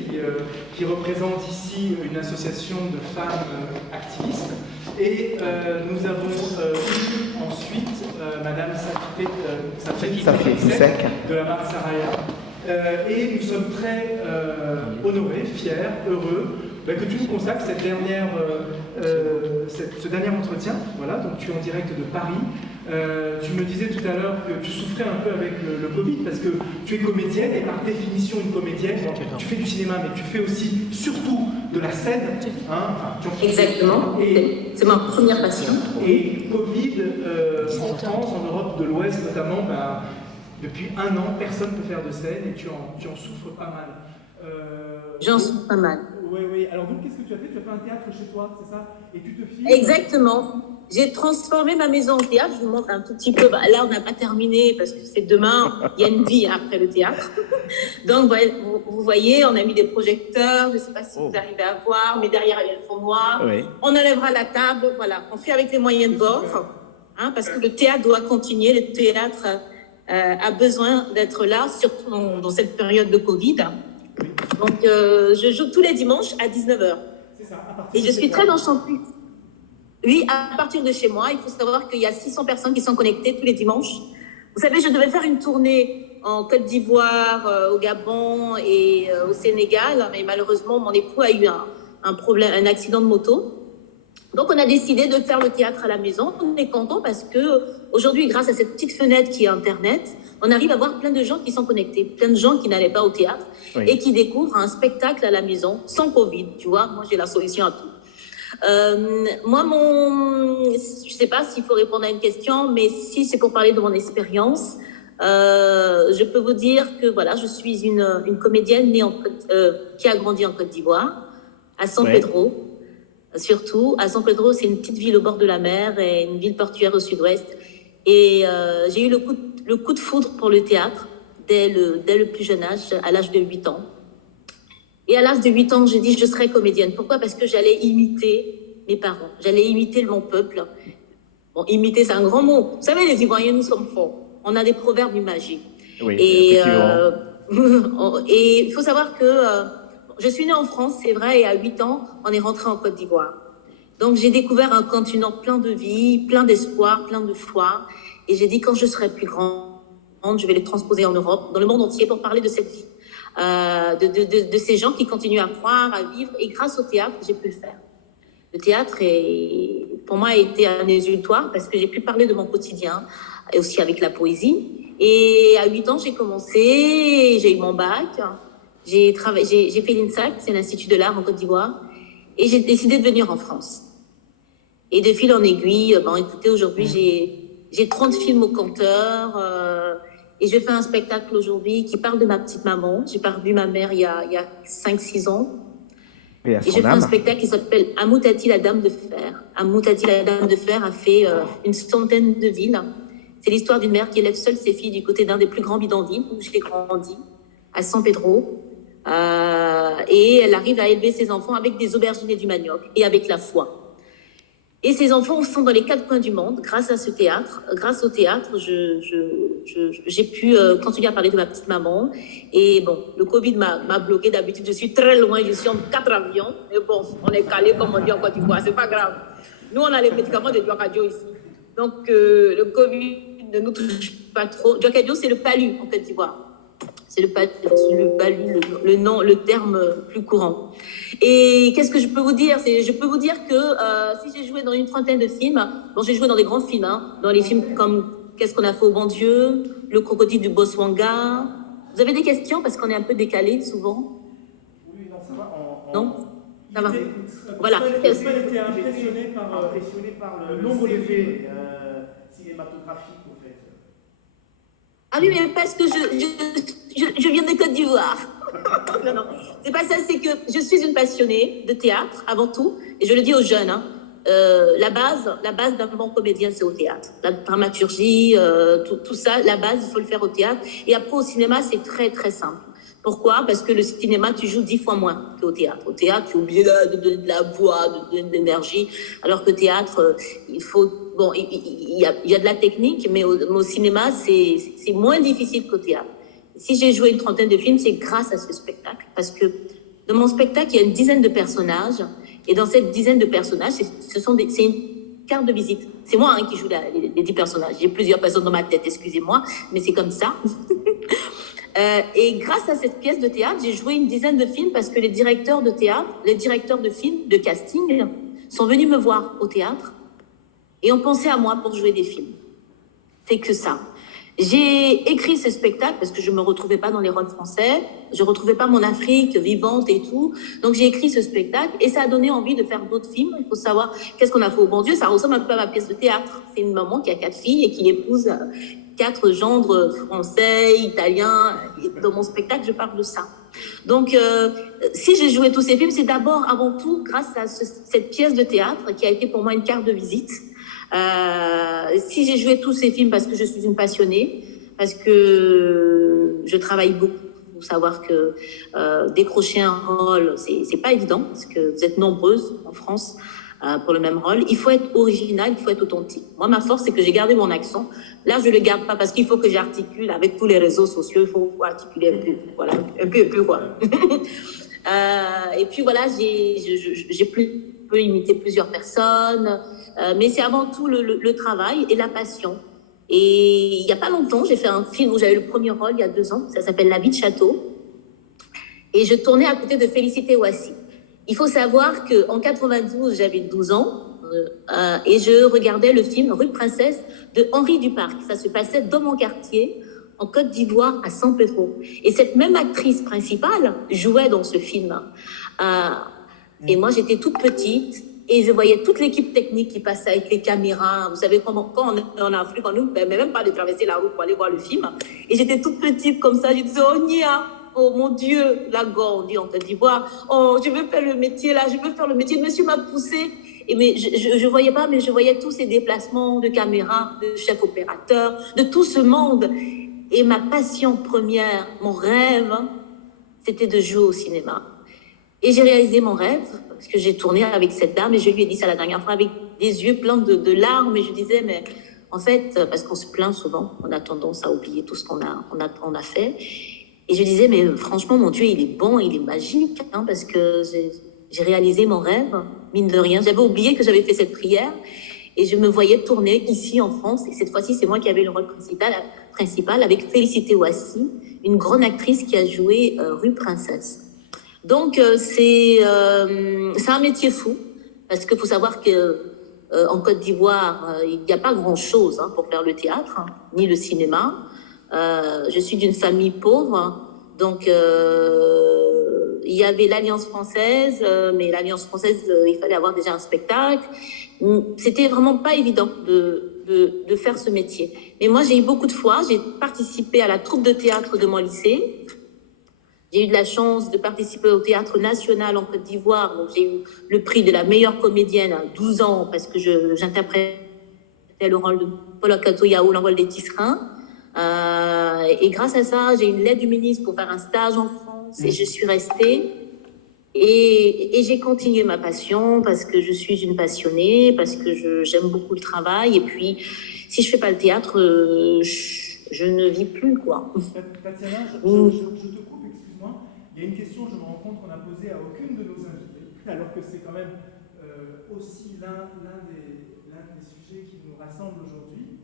qui représente ici une association de femmes activistes, et nous avons eu ensuite Madame Safietou Sek de la marque Saraya. Et nous sommes très honorés, fiers, heureux que tu nous consacres ce dernier entretien. Voilà, donc tu es en direct de Paris. Tu me disais tout à l'heure que tu souffrais un peu avec le Covid parce que tu es comédienne, et par définition une comédienne, tu fais du cinéma, mais tu fais aussi surtout de la scène. Exactement, c'est ma première passion. Et Covid, en France, en Europe de l'Ouest notamment, depuis 1 an, personne ne peut faire de scène, et tu en souffres pas mal. J'en souffre pas mal. Oui. Alors donc, qu'est-ce que tu as fait? Tu as fait un théâtre chez toi, c'est ça? Et tu te filmes? Exactement. J'ai transformé ma maison en théâtre. Je vous montre un tout petit peu. Là, on n'a pas terminé parce que c'est demain. Il y a une vie après le théâtre. Donc, vous voyez, on a mis des projecteurs. Je ne sais pas si vous arrivez à voir, mais derrière, il y a le fond noir. Oui. On enlèvera la table. Voilà. On fait avec les moyens de bord, parce que le théâtre doit continuer. Le théâtre a besoin d'être là, surtout dans cette période de Covid. Donc, je joue tous les dimanches à 19h. C'est ça. Et je suis très enchantée. Oui, à partir de chez moi. Il faut savoir qu'il y a 600 personnes qui sont connectées tous les dimanches. Vous savez, je devais faire une tournée en Côte d'Ivoire, au Gabon et au Sénégal, mais malheureusement, mon époux a eu un problème, un accident de moto. Donc, on a décidé de faire le théâtre à la maison. On est content parce que aujourd'hui, grâce à cette petite fenêtre qui est Internet, on arrive à voir plein de gens qui sont connectés, plein de gens qui n'allaient pas au théâtre et qui découvrent un spectacle à la maison sans Covid. Tu vois, moi, j'ai la solution à tout. Moi, je sais pas s'il faut répondre à une question, mais si c'est pour parler de mon expérience, je peux vous dire que voilà, je suis une comédienne née qui a grandi en Côte d'Ivoire, à San Pedro. Surtout, à San Pedro, c'est une petite ville au bord de la mer et une ville portuaire au sud-ouest. Et j'ai eu le coup de foudre pour le théâtre dès le plus jeune âge, à l'âge de 8 ans. Et à l'âge de 8 ans, j'ai dit je serai comédienne. Pourquoi? Parce que j'allais imiter mes parents. J'allais imiter mon peuple. Bon, imiter, c'est un grand mot. Vous savez, les Ivoiriens, nous sommes forts. On a des proverbes imagés. Oui, et il faut savoir que je suis née en France, c'est vrai, et à 8 ans, on est rentré en Côte d'Ivoire. Donc, j'ai découvert un continent plein de vie, plein d'espoir, plein de foi. Et j'ai dit, quand je serai plus grande, je vais les transposer en Europe, dans le monde entier, pour parler de cette vie. De ces gens qui continuent à croire, à vivre. Et grâce au théâtre, j'ai pu le faire. Le théâtre, pour moi, a été un exutoire parce que j'ai pu parler de mon quotidien, et aussi avec la poésie. Et à 8 ans, j'ai commencé, j'ai eu mon bac. J'ai fait l'INSAC, c'est l'Institut de l'Art en Côte d'Ivoire, et j'ai décidé de venir en France. Et de fil en aiguille, écoutez, aujourd'hui, j'ai 30 films au compteur, et je fais un spectacle aujourd'hui qui parle de ma petite maman. J'ai perdu ma mère il y a 5-6 ans. Et je fais un spectacle qui s'appelle Amoutati, la Dame de Fer. Amoutati, la Dame de Fer a fait une centaine de villes. C'est l'histoire d'une mère qui élève seule ses filles du côté d'un des plus grands bidonvilles où j'ai grandi, à San Pedro. Et elle arrive à élever ses enfants avec des aubergines et du manioc et avec la foi. Et ces enfants sont dans les 4 coins du monde grâce à ce théâtre. Grâce au théâtre, j'ai pu continuer à parler de ma petite maman. Et bon, le Covid m'a bloqué. D'habitude, je suis très loin, je suis en 4 avions. Mais bon, on est calé, comme on dit en Côte d'Ivoire, c'est pas grave. Nous, on a les médicaments de Diokadio ici. Donc, le Covid ne nous touche pas trop. Diokadio, c'est le palu en Côte d'Ivoire. C'est le palu, le terme plus courant. Et qu'est-ce que je peux vous dire? Je peux vous dire que si j'ai joué dans une trentaine de films, bon, j'ai joué dans des grands films, dans les films comme Qu'est-ce qu'on a fait au bon Dieu, Le crocodile du Botswana. Vous avez des questions parce qu'on est un peu décalé souvent? Oui, non, ça va. Non, ça va. Voilà. J'ai été impressionné par le nombre de films cinématographiques, en fait. Ah oui, mais parce que je viens de Côte d'Ivoire. Non, c'est pas ça, c'est que je suis une passionnée de théâtre, avant tout, et je le dis aux jeunes, la base d'un bon comédien, c'est au théâtre. La dramaturgie, tout ça, la base, il faut le faire au théâtre. Et après, au cinéma, c'est très, très simple. Pourquoi? Parce que le cinéma, tu joues 10 fois moins qu'au théâtre. Au théâtre, tu es obligé de la voix, de l'énergie, alors que théâtre, il faut... Bon, il y a de la technique, mais au cinéma, c'est moins difficile qu'au théâtre. Si j'ai joué une trentaine de films, c'est grâce à ce spectacle. Parce que dans mon spectacle, il y a une dizaine de personnages. Et dans cette dizaine de personnages, c'est une carte de visite. C'est moi qui joue les 10 personnages. J'ai plusieurs personnes dans ma tête, excusez-moi, mais c'est comme ça. Et grâce à cette pièce de théâtre, j'ai joué une dizaine de films parce que les directeurs de théâtre, les directeurs de films, de casting, sont venus me voir au théâtre et ont pensé à moi pour jouer des films. C'est que ça. J'ai écrit ce spectacle parce que je ne me retrouvais pas dans les rôles français, je ne retrouvais pas mon Afrique vivante et tout. Donc j'ai écrit ce spectacle et ça a donné envie de faire d'autres films. Il faut savoir qu'est-ce qu'on a fait au bon Dieu. Ça ressemble un peu à ma pièce de théâtre. C'est une maman qui a 4 filles et qui épouse 4 gendres français, italiens. Et dans mon spectacle, je parle de ça. Donc, si j'ai joué tous ces films, c'est d'abord, avant tout, grâce à cette pièce de théâtre qui a été pour moi une carte de visite. Si j'ai joué tous ces films parce que je suis une passionnée, parce que je travaille beaucoup. Il faut savoir que décrocher un rôle, c'est pas évident, parce que vous êtes nombreuses en France pour le même rôle. Il faut être original, il faut être authentique. Moi, ma force, c'est que j'ai gardé mon accent. Là, je le garde pas parce qu'il faut que j'articule avec tous les réseaux sociaux. Il faut articuler un peu, voilà, un peu quoi. Et puis voilà, j'ai pu imiter plusieurs personnes, mais c'est avant tout le travail et la passion. Et il n'y a pas longtemps, j'ai fait un film où j'avais le premier rôle, il y a 2 ans, ça s'appelle La vie de château. Et je tournais à côté de Félicité Ouassi. Il faut savoir qu'en 92, j'avais 12 ans, et je regardais le film Rue Princesse de Henri Duparc. Ça se passait dans mon quartier, en Côte d'Ivoire, à San Pedro. Et cette même actrice principale jouait dans ce film. Et moi, j'étais toute petite et je voyais toute l'équipe technique qui passait avec les caméras. Vous savez, quand on est en Afrique, on ne permet même pas de traverser la rue pour aller voir le film. Et j'étais toute petite comme ça. Je disais, oh Nia, oh mon Dieu, la Gore, on dit en Côte d'Ivoire. Oh, je veux faire le métier là, je veux faire le métier. Monsieur m'a poussée. Et mais je voyais pas, mais je voyais tous ces déplacements de caméras, de chefs opérateurs, de tout ce monde. Et ma passion première, mon rêve, c'était de jouer au cinéma. Et j'ai réalisé mon rêve, parce que j'ai tourné avec cette dame, et je lui ai dit ça la dernière fois, avec des yeux pleins de larmes, et je disais, mais en fait, parce qu'on se plaint souvent, on a tendance à oublier tout ce qu'on a fait, et je disais, mais franchement, mon Dieu, il est bon, il est magique, hein, parce que j'ai réalisé mon rêve, mine de rien. J'avais oublié que j'avais fait cette prière, et je me voyais tourner ici en France, et cette fois-ci, c'est moi qui avais le rôle principal avec Félicité Ouassi, une grande actrice qui a joué Rue Princesse. Donc, c'est un métier fou, parce qu'il faut savoir qu'en Côte d'Ivoire, il n'y a pas grand-chose pour faire le théâtre, hein, ni le cinéma. Je suis d'une famille pauvre, donc il y avait l'Alliance française, mais l'Alliance française, il fallait avoir déjà un spectacle. C'était vraiment pas évident de faire ce métier. Mais moi, j'ai eu beaucoup de foi. J'ai participé à la troupe de théâtre de mon lycée. J'ai eu de la chance de participer au Théâtre National en Côte d'Ivoire. Donc, j'ai eu le prix de la meilleure comédienne à 12 ans parce que j'interprétais le rôle de Paul Akatoyaou, le rôle des Tisserands. Et grâce à ça, j'ai eu une lettre du ministre pour faire un stage en France et je suis restée. Et j'ai continué ma passion parce que je suis une passionnée, parce que j'aime beaucoup le travail. Et puis, si je ne fais pas le théâtre, je ne vis plus, quoi. Tatiana, je te coupe, excuse-moi. Il y a une question, je me rends compte qu'on n'a posée à aucune de nos invités, alors que c'est quand même aussi l'un des sujets qui nous rassemble aujourd'hui.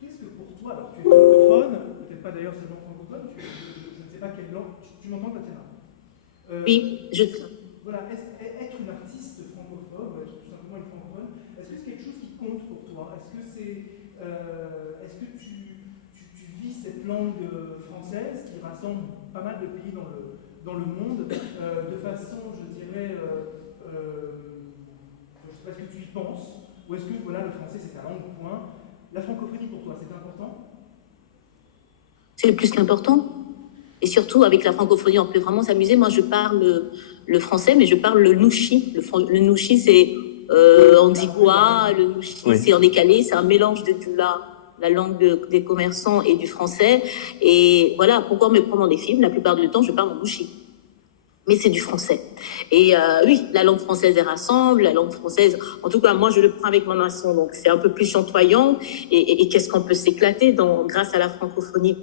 Qu'est-ce que pour toi, alors tu es francophone, peut-être pas d'ailleurs seulement francophone, je ne sais pas quelle langue, tu m'entends, Tatiana? Oui, Voilà, être une artiste francophone, ou être tout simplement une francophone, est-ce que c'est quelque chose qui compte pour toi? Est-ce que tu vis cette langue française qui rassemble pas mal de pays dans le monde de façon, je dirais, je ne sais pas ce que tu y penses, ou est-ce que voilà, le français c'est ta langue, point. La francophonie pour toi, c'est important? C'est le plus important. Et surtout, avec la francophonie, on peut vraiment s'amuser. Moi, je parle le français, mais je parle le louchi. Le louchi, c'est on dit quoi? Le louchi, oui. C'est en décalé, c'est un mélange de tout la langue des commerçants et du français. Et voilà, pourquoi me prendre dans des films? La plupart du temps, je parle en louchi. Mais c'est du français. Et oui, la langue française, elle rassemble. La langue française, en tout cas, moi, je le prends avec mon accent. Donc, c'est un peu plus chatoyant. Et qu'est-ce qu'on peut s'éclater grâce à la francophonie?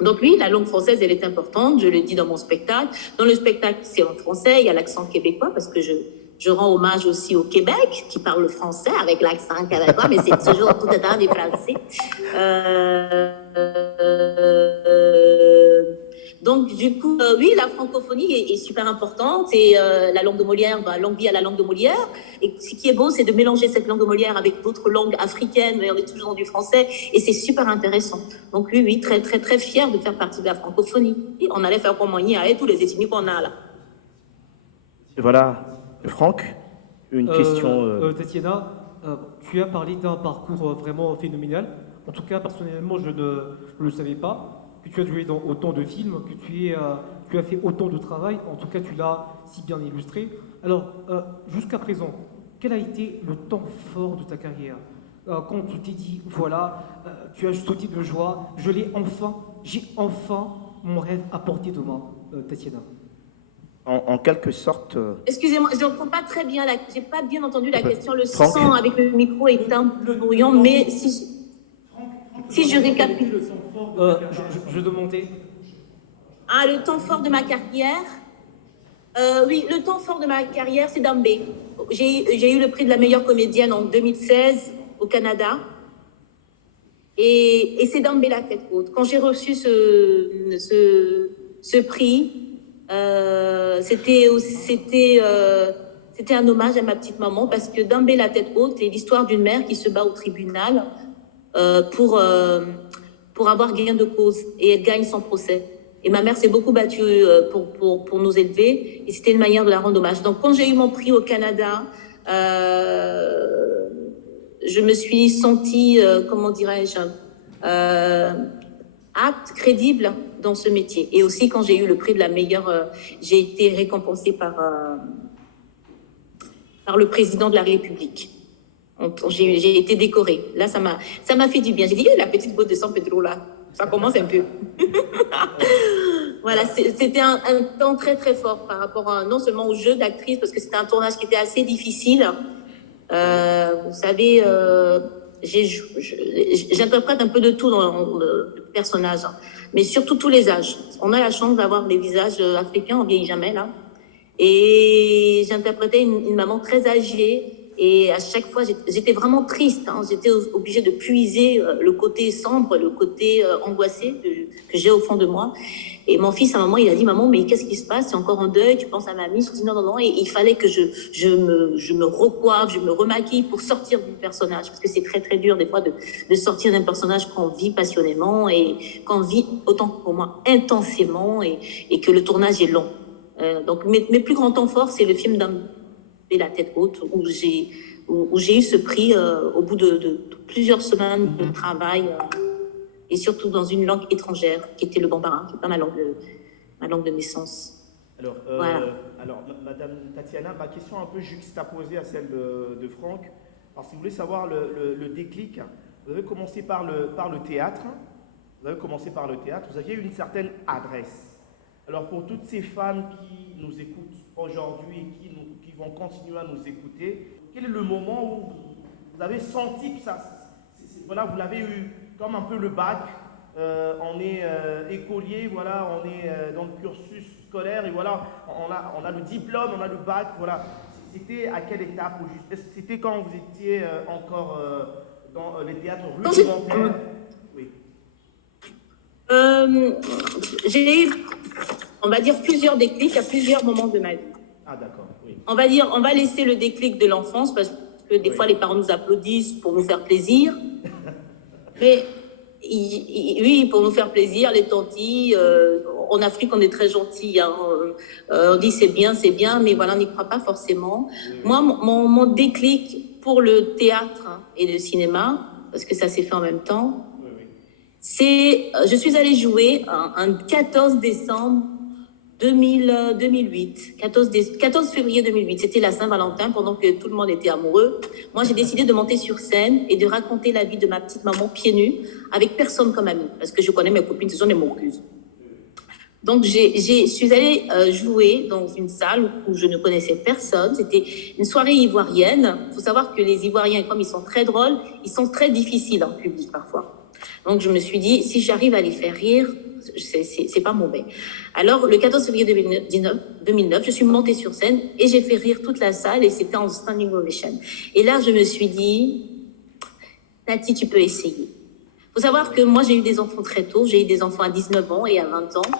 Donc oui, la langue française, elle est importante, je le dis dans mon spectacle. Dans le spectacle, c'est en français, il y a l'accent québécois, parce que je rends hommage aussi au Québec, qui parle le français avec l'accent québécois, mais c'est toujours tout à temps des Français. Donc du coup, oui, la francophonie est super importante, et la langue de Molière, langue vie à la langue de Molière. Et ce qui est beau, c'est de mélanger cette langue de Molière avec d'autres langues africaines, mais on est toujours dans du français, et c'est super intéressant. Donc oui, très, très, très fière de faire partie de la francophonie. Et on allait faire comme on y a tous les ethnies qu'on a là. Et voilà, Franck, une question... Tatiana, tu as parlé d'un parcours vraiment phénoménal. En tout cas, personnellement, je ne le savais pas. Que tu as joué dans autant de films, que tu as fait autant de travail, en tout cas tu l'as si bien illustré. Alors, jusqu'à présent, quel a été le temps fort de ta carrière? Quand tu t'es dit, voilà, tu as sauté de joie, j'ai enfin mon rêve à portée de main, Tatiana. En quelque sorte... Excusez-moi, je n'entends pas très bien, j'ai pas bien entendu la question, le son avec le micro est un peu brouillon, mais si je récapitule... Je demandais... Ah, le temps fort de ma carrière? Oui, le temps fort de ma carrière, c'est Dambé. J'ai eu le prix de la meilleure comédienne en 2016 au Canada. Et c'est Dambé la tête haute. Quand j'ai reçu ce prix, c'était c'était un hommage à ma petite maman parce que Dambé la tête haute est l'histoire d'une mère qui se bat au tribunal pour avoir gain de cause et elle gagne son procès. Et ma mère s'est beaucoup battue pour nous élever et c'était une manière de la rendre hommage. Donc quand j'ai eu mon prix au Canada, je me suis sentie, comment dirais-je, apte, crédible dans ce métier. Et aussi quand j'ai eu le prix de la meilleure, j'ai été récompensée par le président de la République. J'ai été décorée. Là, ça m'a fait du bien. J'ai dit, la petite botte de San Pedro, là, ça commence un peu. Voilà, c'était un temps très, très fort par rapport non seulement au jeu d'actrice, parce que c'était un tournage qui était assez difficile. Vous savez, j'interprète un peu de tout dans le personnage, mais surtout tous les âges. On a la chance d'avoir des visages africains, on vieillit jamais, là. Et j'interprétais une maman très âgée et à chaque fois j'étais vraiment triste, j'étais obligée de puiser le côté sombre, le côté angoissé que j'ai au fond de moi. Et mon fils à un moment il a dit, maman, mais qu'est-ce qui se passe, c'est encore en deuil, tu penses à mamie? Je dis non, et il fallait que je me recoiffe, je me remaquille pour sortir du personnage, parce que c'est très très dur des fois de sortir d'un personnage qu'on vit passionnément et qu'on vit, autant pour moi, intensément et que le tournage est long. Donc mes plus grands temps forts, c'est le film Dambé la tête haute, où j'ai eu ce prix au bout de plusieurs semaines de travail et surtout dans une langue étrangère qui était le bambara, qui n'est pas ma langue de naissance. Alors, voilà. Alors, Madame Tatiana, ma question un peu juxtaposée à celle de Franck. Alors, si vous voulez savoir le déclic, vous avez commencé par le théâtre. Vous aviez une certaine adresse. Alors pour toutes ces femmes qui nous écoutent aujourd'hui et qui vont continuer à nous écouter, quel est le moment où vous avez senti que voilà, vous l'avez eu comme un peu le bac, on est écolier, voilà, on est dans le cursus scolaire et voilà, on a le diplôme, on a le bac, voilà. C'était à quelle étape au juste? C'était quand vous étiez encore dans les théâtres rudimentaires? Oui. J'ai eu, on va dire, plusieurs déclics à plusieurs moments de ma vie. Ah d'accord, oui. On va laisser le déclic de l'enfance parce que des fois les parents nous applaudissent pour nous faire plaisir. Mais oui, pour nous faire plaisir, les tantis, en Afrique on est très gentils, on dit c'est bien, mais voilà, on n'y croit pas forcément. Oui. Moi, mon déclic pour le théâtre et le cinéma, parce que ça s'est fait en même temps, je suis allée jouer un 14 décembre 2008, 14 février 2008, c'était la Saint-Valentin, pendant que tout le monde était amoureux. Moi, j'ai décidé de monter sur scène et de raconter la vie de ma petite maman pieds nus, avec personne comme amie, parce que je connais mes copines, ce sont des moqueuses. Donc, je suis allée jouer dans une salle où je ne connaissais personne. C'était une soirée ivoirienne. Il faut savoir que les Ivoiriens, comme ils sont très drôles, ils sont très difficiles en public parfois. Donc, je me suis dit, si j'arrive à les faire rire, c'est pas mauvais. Alors, le 14 février 2009, je suis montée sur scène et j'ai fait rire toute la salle et c'était en standing ovation. Et là, je me suis dit, Nati, tu peux essayer. Il faut savoir que moi, j'ai eu des enfants très tôt. J'ai eu des enfants à 19 ans et à 20 ans.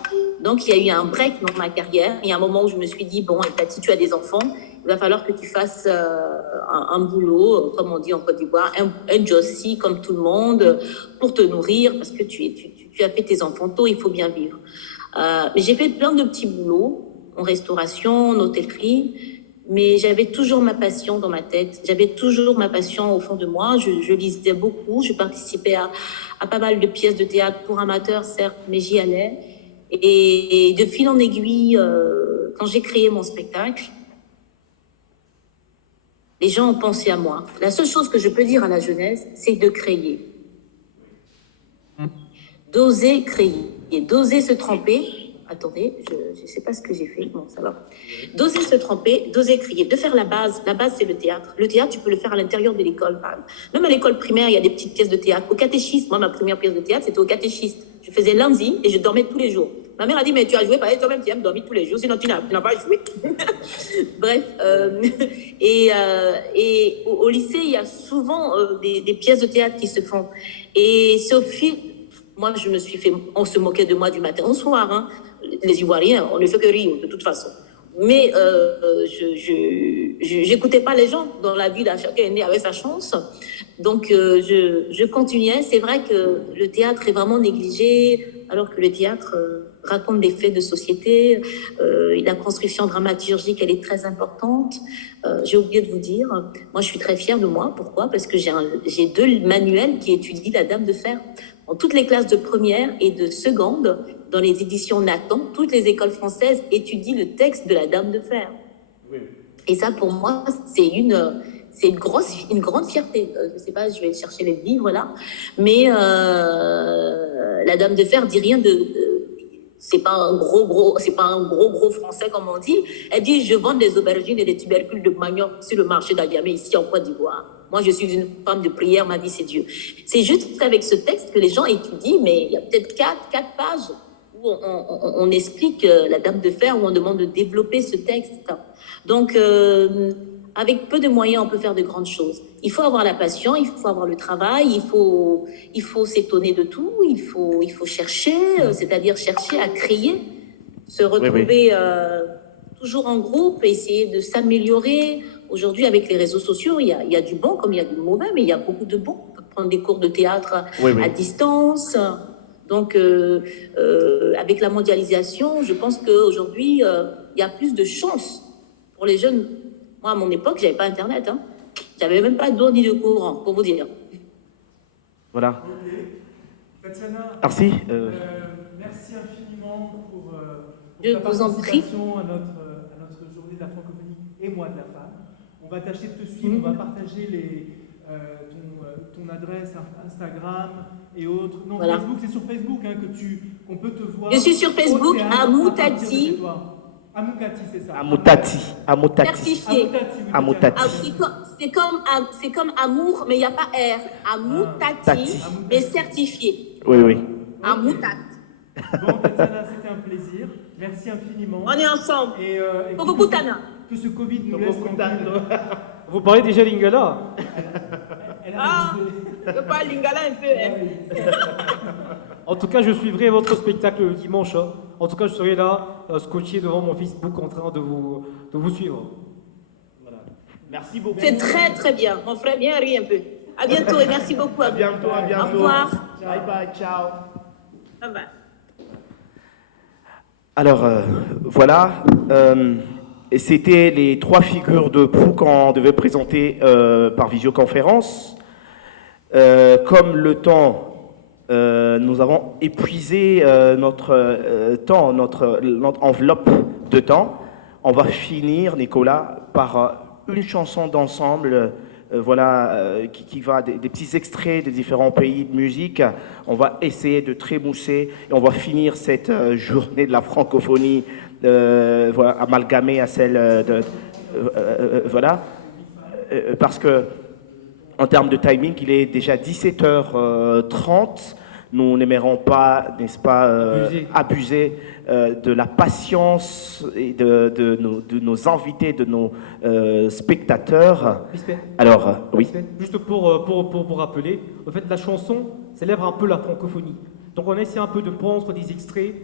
Donc, il y a eu un break dans ma carrière. Il y a un moment où je me suis dit, bon, Nati, tu as des enfants. Il va falloir que tu fasses un boulot, comme on dit en Côte d'Ivoire, un jossi comme tout le monde, pour te nourrir, parce que tu as fait tes enfants tôt, il faut bien vivre. Mais j'ai fait plein de petits boulots, en restauration, en hôtellerie, mais j'avais toujours ma passion dans ma tête. J'avais toujours ma passion au fond de moi. Je lisais beaucoup, je participais à pas mal de pièces de théâtre pour amateurs, certes, mais j'y allais. Et de fil en aiguille, quand j'ai créé mon spectacle, les gens ont pensé à moi. La seule chose que je peux dire à la jeunesse, c'est de créer. D'oser créer, d'oser se tremper. Attendez, je ne sais pas ce que j'ai fait. Bon, ça va. D'oser se tremper, d'oser crier, de faire la base. La base, c'est le théâtre. Le théâtre, tu peux le faire à l'intérieur de l'école. Même à l'école primaire, il y a des petites pièces de théâtre. Au catéchisme, moi, ma première pièce de théâtre, c'était au catéchisme. Je faisais lundi et je dormais tous les jours. Ma mère a dit, mais tu as joué, pareil, toi-même, tu aimes dormir tous les jours, sinon tu n'as pas joué. Bref. Et au lycée, il y a souvent des pièces de théâtre qui se font. Et c'est au fil... Moi, je me suis fait... On se moquait de moi du matin au soir. Hein. Les Ivoiriens, on ne fait que rire, de toute façon. mais je n'écoutais pas les gens. Dans la vie, là, chacun est né avec sa chance. Donc, je continuais. C'est vrai que le théâtre est vraiment négligé, alors que le théâtre raconte des faits de société. La construction dramaturgique, elle est très importante. J'ai oublié de vous dire, moi, je suis très fière de moi. Pourquoi? Parce que j'ai 2 manuels qui étudient la Dame de Fer. Dans toutes les classes de première et de seconde, dans les éditions Nathan, toutes les écoles françaises étudient le texte de la Dame de Fer. Oui. Et ça, pour moi, c'est une grande fierté. Je ne sais pas, je vais chercher les livres là, mais la Dame de Fer dit rien c'est pas un gros français comme on dit. Elle dit, je vends des aubergines et des tubercules de manioc sur le marché d'Adiamé ici en Côte d'Ivoire. Moi, je suis une femme de prière, ma vie, c'est Dieu. C'est juste qu'avec ce texte que les gens étudient, mais il y a peut-être 4 pages où on explique la Dame de Fer, où on demande de développer ce texte. Donc, avec peu de moyens, on peut faire de grandes choses. Il faut avoir la passion, il faut avoir le travail, il faut s'étonner de tout, il faut chercher, c'est-à-dire chercher à créer, se retrouver toujours en groupe, essayer de s'améliorer. Aujourd'hui, avec les réseaux sociaux, il y a du bon comme il y a du mauvais, mais il y a beaucoup de bon. On peut prendre des cours de théâtre à distance. Donc, avec la mondialisation, je pense qu'aujourd'hui, il y a plus de chances pour les jeunes. Moi, à mon époque, j'avais pas Internet. J'avais même pas d'eau ni de courant, pour vous dire. Voilà. Tatiana, merci. Merci infiniment pour ta participation à notre journée de la francophonie et mois de la femme. On va tâcher de te suivre, on va partager ton adresse Instagram et autres. Non, voilà. Facebook, c'est sur Facebook qu'on peut te voir. Je suis sur Facebook, Amoutati. Amoutati, c'est ça. Amoutati. Certifié. Amoutati. C'est comme amour, mais il n'y a pas R. Amoutati, mais certifié. Oui. Amoutati. Bon, Tatiana, c'était un plaisir. Merci infiniment. On est ensemble. Et que ce Covid nous laisse tranquille. Vous parlez déjà lingala. Je parle lingala un peu. En tout cas, je suivrai votre spectacle le dimanche. En tout cas, je serai là, scotché devant mon Facebook, en train de vous suivre. Voilà. Merci beaucoup. C'est très très bien. On ferait bien rire un peu. À bientôt et merci beaucoup. À bientôt. Au revoir. Bye bye, ciao. Bye bye. Alors, voilà. C'était les 3 figures de proue qu'on devait présenter par visioconférence. Comme le temps, nous avons épuisé notre temps, notre enveloppe de temps. On va finir, Nicolas, par une chanson d'ensemble, qui va des petits extraits des différents pays de musique. On va essayer de trémousser et on va finir cette journée de la francophonie amalgamée à celle de parce que en termes de timing, il est déjà 17h30. Nous n'aimerons pas, n'est-ce pas, abuser de la patience et de nos invités, de nos spectateurs. Alors, oui. Juste pour rappeler, en fait, la chanson célèbre un peu la francophonie. Donc on essaie un peu de prendre des extraits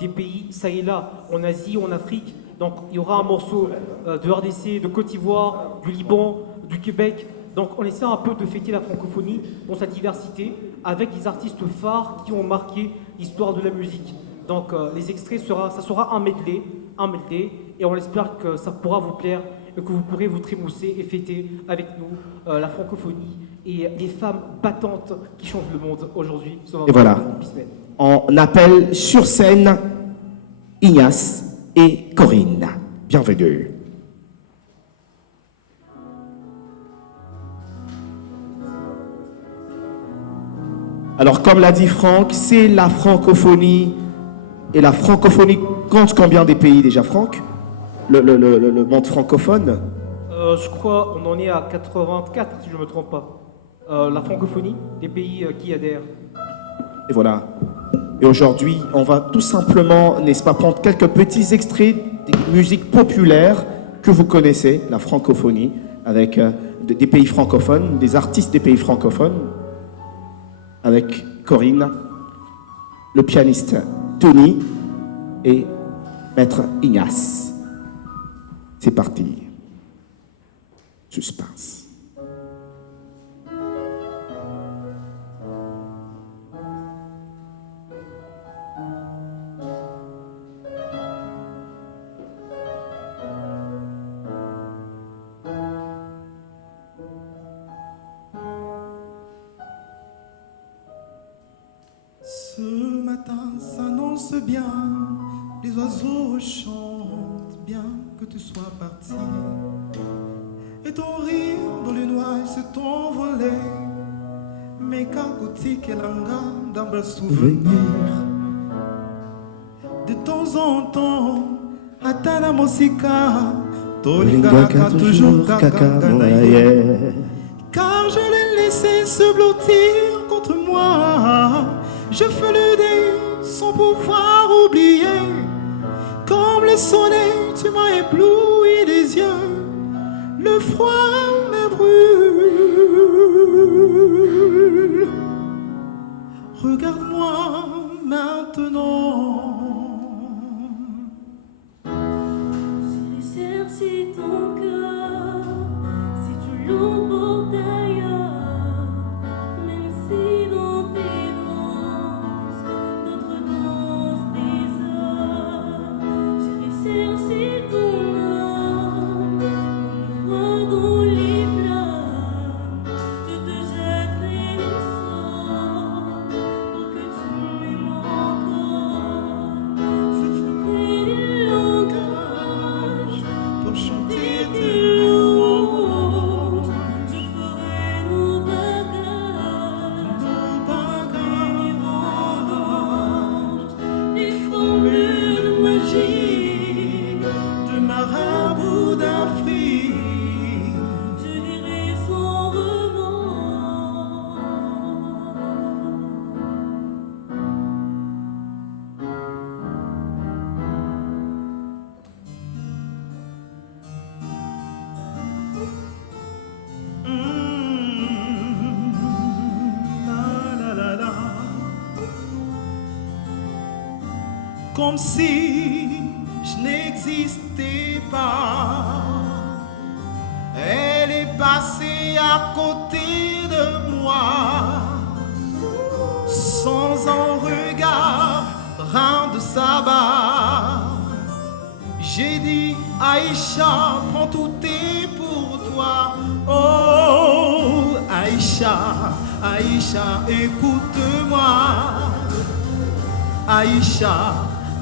des pays, ça et là, en Asie, en Afrique. Donc il y aura un morceau de RDC, de Côte d'Ivoire, du Liban, du Québec. Donc on essaie un peu de fêter la francophonie dans sa diversité avec des artistes phares qui ont marqué l'histoire de la musique. Donc les extraits, ça sera un medley, et on espère que ça pourra vous plaire et que vous pourrez vous trémousser et fêter avec nous la francophonie et les femmes battantes qui changent le monde aujourd'hui. Et voilà, on appelle sur scène Ignace et Corinne. Bienvenue. Alors, comme l'a dit Franck, c'est la francophonie. Et la francophonie compte combien des pays déjà, Franck? Le monde francophone? Je crois on en est à 84, si je ne me trompe pas. La francophonie, des pays qui adhèrent. Et voilà. Et aujourd'hui, on va tout simplement, n'est-ce pas, prendre quelques petits extraits des musiques populaires que vous connaissez, la francophonie, avec des pays francophones, des artistes des pays francophones, avec Corinne, le pianiste Tony et Maître Ignace. C'est parti. Suspense. Ce matin s'annonce bien, les oiseaux chantent bien que tu sois parti. Et ton rire dans les nuages s'est envolé, mais cacotique et langam d'un bel souvenir. De temps en temps, Atana Mosika, Tolingaka toujours kakanganaye. Car je l'ai laissé se blottir contre moi. Je fais le dé sans pouvoir oublier. Comme le soleil, tu m'as ébloui les yeux. Le froid me brûle. Regarde-moi maintenant. Si ton cœur, si tu l'emportes ailleurs, même si dans tes danses, notre danse des heures, j'irai chercher ton âme, comme le froid dans les flammes, je te jetterai le sort pour que tu m'aimes encore, je ferai des langages pour chanter tes louanges, je ferai nos bagages, des vendanges, des formules magiques de marabout d'Afrique, je dirai sans remords. Comme si je n'existais pas. Elle est passée à côté de moi, sans un regard, rien de sabbat. J'ai dit, Aïcha, prends tout est pour toi. Oh, Aïcha, Aïcha, écoute-moi. Aïcha,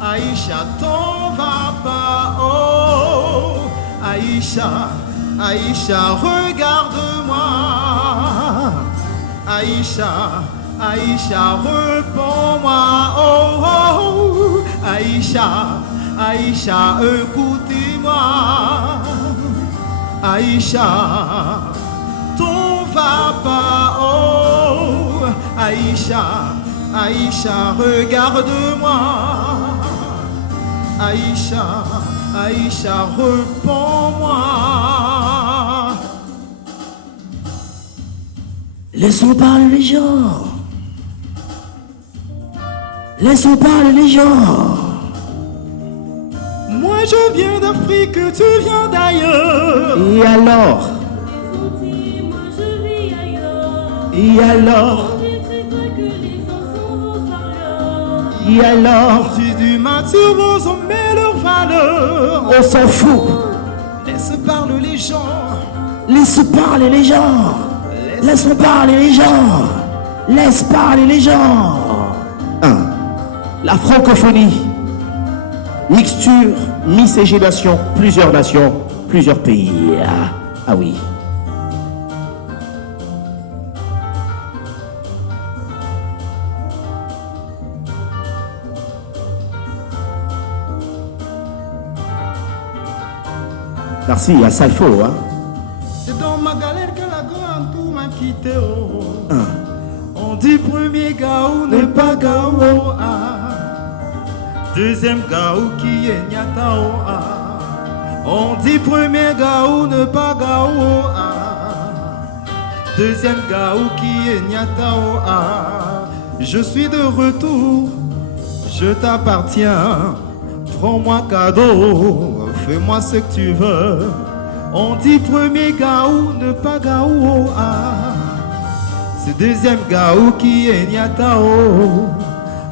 Aïcha, t'en vas pas. Oh, Aïcha, Aïcha, regarde-moi. Aïcha, Aïcha, réponds-moi. Oh, oh, Aïcha, Aïcha, écoutez-moi. Aïcha, t'en vas pas. Oh, Aïcha, Aïcha, regarde-moi. Aïcha, Aïcha, réponds-moi. Laissons parler les gens. Laissons parler les gens. Moi je viens d'Afrique, tu viens d'ailleurs. Et alors? Moi je vis ailleurs. Et alors? Et alors? Tu du mal sur vos hommes et leurs valeurs. On s'en fout. Laisse parler les gens. Laisse parler les gens. Laissons parler les gens. Laisse parler les gens. 1. La francophonie. Mixture, miscégenation, plusieurs nations, plusieurs pays. Ah oui. Merci, à Salfo, hein. C'est dans ma galère que la grande tout m'a quitté. Oh. On dit premier gaou n'est pas gaou. Deuxième gaou qui est nyatao. On dit premier gaou n'est pas gaou. Deuxième gaou qui est nyatao. Je suis de retour, je t'appartiens. Prends-moi cadeau, fais-moi ce que tu veux. On dit premier gaou, ne pas gaou, ah. C'est deuxième gaou qui est niatao.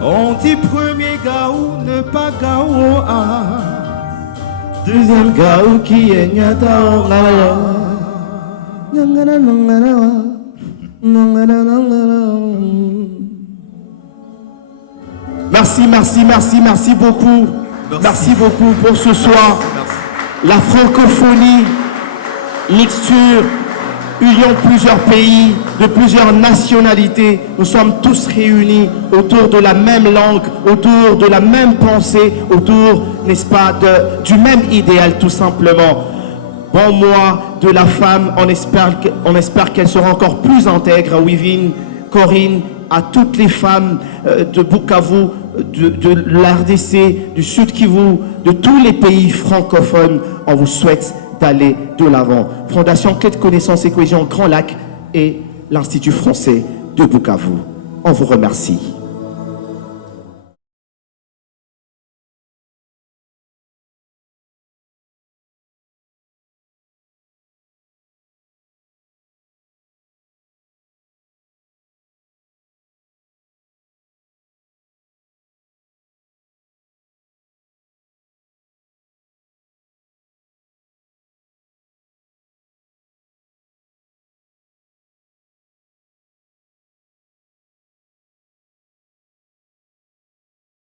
On dit premier gaou, ne pas gaou, ah. Deuxième gaou qui est niatao. Merci, merci, merci, merci beaucoup. Merci beaucoup pour ce soir. La francophonie, mixture, union de plusieurs pays, de plusieurs nationalités. Nous sommes tous réunis autour de la même langue, autour de la même pensée, autour, n'est-ce pas, du même idéal tout simplement. Bon mois de la femme, on espère qu'elle sera encore plus intègre à Wivine, Corinne, à toutes les femmes de Bukavu, de l'RDC, du Sud Kivu, de tous les pays francophones. On vous souhaite d'aller de l'avant. Fondation Clé de Connaissance et Cohésion Grand Lac et l'Institut français de Bukavu. On vous remercie.